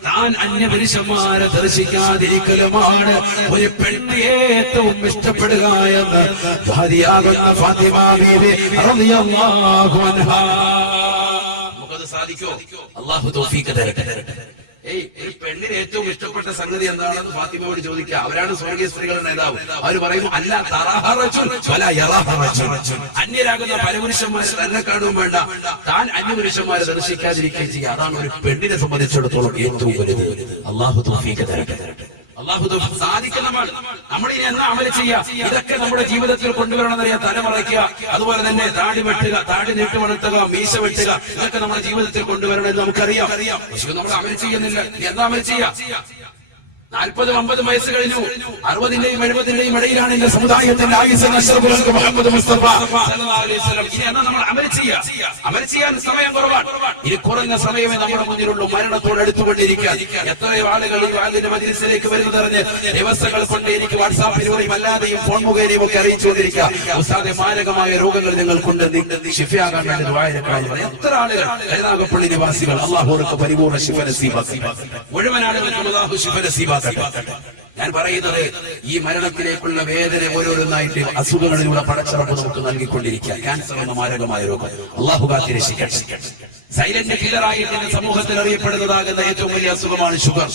താൻ അന്യപുരുഷന്മാരെ ദർശിക്കാതിരിക്കലുമാണ് ഒരു പെണ്ണ് ഏറ്റവും ഇഷ്ടപ്പെടുക എന്ന് ഭാര്യയാകുന്ന ഫാത്തിമ ബീബി റളിയല്ലാഹു അൻഹാ. നമുക്കത് സാധിക്കോ? അല്ലാഹു തൗഫീഖ് തരട്ടെ. ഒരു പെണ്ണിന് ഏറ്റവും ഇഷ്ടപ്പെട്ട സംഗതി എന്താണെന്ന് ഫാത്തിമയോട് ചോദിക്കുക. അവരാണ് സ്വർഗീയ സ്ത്രീകളുടെ നേതാവ്. അവർ പറയുന്നു, അല്ല തറാഹ റജുൽ വലാ യറാഹ റജുൽ, അന്യരാകുന്ന പരപുരുഷന്മാരെ തന്നെ കാണുകയും വേണ്ട, താൻ അന്യപുരുഷന്മാരെ ദർശിക്കാതിരിക്കുകയും ചെയ്യുക. അതാണ് ഒരു പെണ്ണിനെ സംബന്ധിച്ചിടത്തോളം ഏറ്റവും വലുത്. അല്ലാഹു തൗഫീഖ് തരട്ടെ. അല്ലാഹു തൗഫീഖ് സാധിക്കുന്നതാണ്. നമ്മൾ ഇനി എന്നാ അമൽ ചെയ്യുക? ഇതൊക്കെ നമ്മുടെ ജീവിതത്തിൽ കൊണ്ടുവരണമെന്നറിയാം. തലമറയ്ക്കുക, അതുപോലെ തന്നെ താടി വെട്ടുക, താടി നീട്ടി വളർത്തുക, മീശ വെട്ടുക, ഇതൊക്കെ നമ്മുടെ ജീവിതത്തിൽ കൊണ്ടുവരണമെന്ന് നമുക്കറിയാം. പക്ഷെ നമ്മൾ അമൽ ചെയ്യുന്നില്ല. എന്താ അമൽ ചെയ്യുക? 40-50 വയസ്സ് കഴിഞ്ഞു, 60-ന്റെയും 70-ന്റെയും ഇടയിലാണ് എന്റെ സമുദായത്തിന്റെ ആയുസ്. മുഹമ്മദ് മുസ്തഫ സല്ലല്ലാഹു അലൈഹി വസല്ലം. ഇനി എന്നാ നമ്മൾ അമൽ ചെയ്യുക? അമൽ ചെയ്യാൻ സമയം കുറവാണ്. ഇനി കുറഞ്ഞ സമയമേ നമ്മുടെ മുന്നിലുള്ളൂ. മരണത്തോട് അടുത്തുകൊണ്ടിരിക്കാൻ എത്രയോ ആളുകൾ ഈ വാലിന്റെ മജ്‌ലിസിലേക്ക് വരുന്നതറിഞ്ഞ് ദിവസങ്ങൾ കൊണ്ട് എനിക്ക് വാട്സാപ്പിലൂടെയും അല്ലാതെയും ഫോൺ മുഖേനയും ഒക്കെ അറിയിച്ചുകൊണ്ടിരിക്കുക, ഉസ്താദെ മാരകമായ രോഗങ്ങൾ ഞങ്ങൾക്കുണ്ട്, ശിഫയാകാൻ വേണ്ടി ദുആ ചെയ്യണം. എത്ര ആളുകൾ, കരുനാഗപ്പള്ളി നിവാസികൾ, അല്ലാഹുവിന്റെ പരിപൂർണ്ണ ശിഫ നസീബാക്കട്ടെ. മുഴുവൻ ആളുകൾക്കും അല്ലാഹു ശിഫ നസീബാക്കട്ടെ. ഞാൻ പറയുന്നത്, ഈ മരണത്തിലേക്കുള്ള വേദന ഓരോന്നായിട്ട് അസുഖങ്ങളിലൂടെ പടച്ചിറപ്പ് നമുക്ക് നൽകിക്കൊണ്ടിരിക്കുക. ക്യാൻസർ എന്ന മാരകമായ രോഗം അല്ലാഹു കാത്തിരക്ഷിക്കട്ടെ. സൈലന്റ് കില്ലറായിട്ട് സമൂഹത്തിൽ അറിയപ്പെടുന്നതാകുന്ന ഏറ്റവും വലിയ അസുഖമാണ് ഷുഗർ.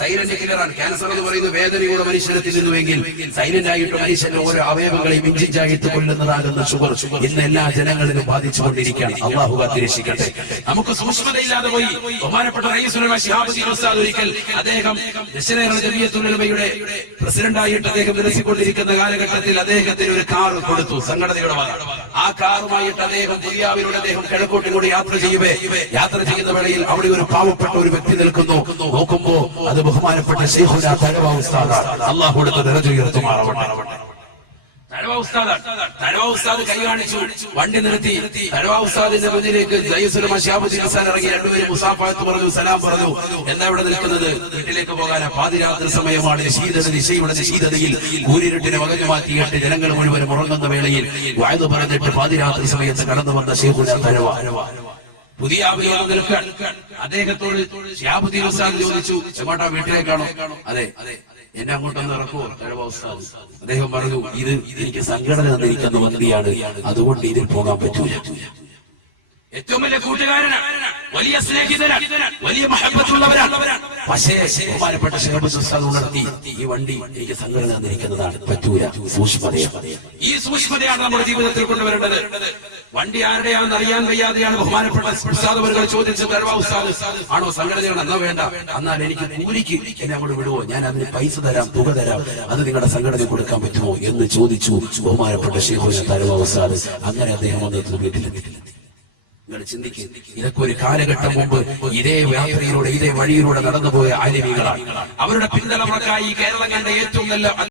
സൈലന്റ് കില്ലറാണ്. ക്യാൻസർ എന്ന് പറയുന്നത് വേദനയുടെ മനുഷ്യരത്തിൽ നിന്നുവെങ്കിൽ സൈലന്റ് ആയിട്ട് മനുഷ്യന്റെ ഓരോ അവയവങ്ങളെയും ഇഞ്ചിഞ്ചായിട്ട് കൊല്ലുന്നതാകുന്ന ഷുഗർ ഇന്ന് എല്ലാ ജനങ്ങളിലും ബാധിച്ചുകൊണ്ടിരിക്കുകയാണ്. അല്ലാഹു കാത്തിരക്ഷിക്കട്ടെ. നമുക്ക് സൂക്ഷ്മതയില്ലാതെ പോയി. ബഹുമാനപ്പെട്ട റയീസുൽ ഉലമ ശിഹാബുദ്ദീൻ ഉസ്താദ് ഒരിക്കൽ അദ്ദേഹം ജമിയത്തുൽ ഉലമയുടെ പ്രസിഡന്റായിട്ട് അദ്ദേഹം വിലസിക്കൊണ്ടിരിക്കുന്ന കാലഘട്ടത്തിൽ അദ്ദേഹത്തിന് ഒരു കാർ കൊടുത്തു, സംഘടനയുടെ വക. ആ കാറുമായിട്ട് അദ്ദേഹം പുതിയാവിലൂടെ അദ്ദേഹം കിഴക്കോട്ടും കൂടി യാത്ര ചെയ്യുന്ന വേളയിൽ അവിടെ ഒരു പാവപ്പെട്ട ഒരു വ്യക്തി നിൽക്കുന്നു. നോക്കുമ്പോ അത് ബഹുമാനപ്പെട്ട ശൈഖുനാ തഴവ ഉസ്താദാണ്. അല്ലാഹു കൊടുത്ത ദറജ ഉയർത്തുമാറാവട്ടെ. തഴവ ഉസ്താദ് കൈ കാണിച്ചു, വണ്ടി നിർത്തി. തഴവ ഉസ്താദിന്റെ മുന്നിലേക്ക് റയീസുൽ ഉലമ ശിഹാബുദ്ദീൻ ഉസ്താദ് ഇറങ്ങി. രണ്ടുപേരും മുസാഫഹത്ത് പറഞ്ഞു, സലാം പറഞ്ഞു. എന്താ ഇവിടെ നിൽക്കുന്നത്? വീട്ടിലേക്ക് പോകാൻ പാതിരാത്രി സമയമാണ്. നിശയുടെ നിശീതതയിൽ കൂരിരുട്ടിനെ വകഞ്ഞു മാറ്റിയിട്ട് ജനങ്ങൾ മുഴുവനും ഉറങ്ങുന്ന വേളയിൽ വഅദ് പറഞ്ഞിട്ട് പാതിരാത്രി സമയത്ത് കടന്നു വന്ന ശൈഖുനാ തഴവ പുതിയ നിൽക്കാൻ അദ്ദേഹത്തോട് ശിഹാബുദ്ദീൻ ഉസ്താദ് ചോദിച്ചു, എങ്ങോട്ടാ? വീട്ടിലേക്കാണോ? അതെ. എന്നെ അങ്ങോട്ടൊന്ന് ഇറക്കുമോ തഴവ ഉസ്താദ്? അദ്ദേഹം പറഞ്ഞു, ഇത് എനിക്ക് സംഘടന തന്നിരിക്കുന്ന വന്തിയാണ്, അതുകൊണ്ട് ഇതിൽ പോകാൻ പറ്റൂല. ഏറ്റവും വലിയ കൂട്ടുകാരനാണ്, വലിയ സ്നേഹിതനാണ്, വലിയ മഹബത്തുള്ളവരാണ്. പക്ഷേ ബഹുമാനപ്പെട്ട ശിഹാബുദ്ദീൻ ഉസ്താദ് ഉണർത്തി, ഈ വണ്ടി എനിക്ക് സംഘടന തന്നിരിക്കുന്നതാണ്, പറ്റൂല. സൂക്ഷ്മതയാണ്. ഈ സൂക്ഷ്മതയാണ് നമ്മുടെ ജീവിതത്തിൽ കൊണ്ടുവരേണ്ടത്. വണ്ടി ആരുടെയാണെന്ന് അറിയാൻ വയ്യാതെയാണ് ബഹുമാനപ്പെട്ട ഉസ്താദ് അവர்கள் ചോദിച്ചത്, തഴവ ഉസ്താദ് ആണോ സംഘടനയാണ്? എന്നാ വേണ്ട, എന്നാൽ എനിക്ക് കൂലിക്ക് എന്നെ അങ്ങോട്ട് വിടുവോ? ഞാൻ അതിന് പൈസ തരാം, തുക തരാം, അത് നിങ്ങളുടെ സംഘടന കൊടുക്കാൻ പറ്റുമോ എന്ന് ചോദിച്ചു ബഹുമാനപ്പെട്ട ശൈഖുനാ തഴവ ഉസ്താദ്. അങ്ങനെ അദ്ദേഹം വന്ന് വീട്ടിലെത്തി. നിങ്ങൾ ചിന്തിക്കുക, ഇതൊക്കെ ഒരു കാലഘട്ടം മുമ്പ് ഇതേ യാത്രയിലൂടെ ഇതേ വഴിയിലൂടെ നടന്നുപോയ ആലിമീകളാണ്. അവരുടെ പിന്തലമുറക്കായി കേരളം കണ്ട ഏറ്റവും നല്ല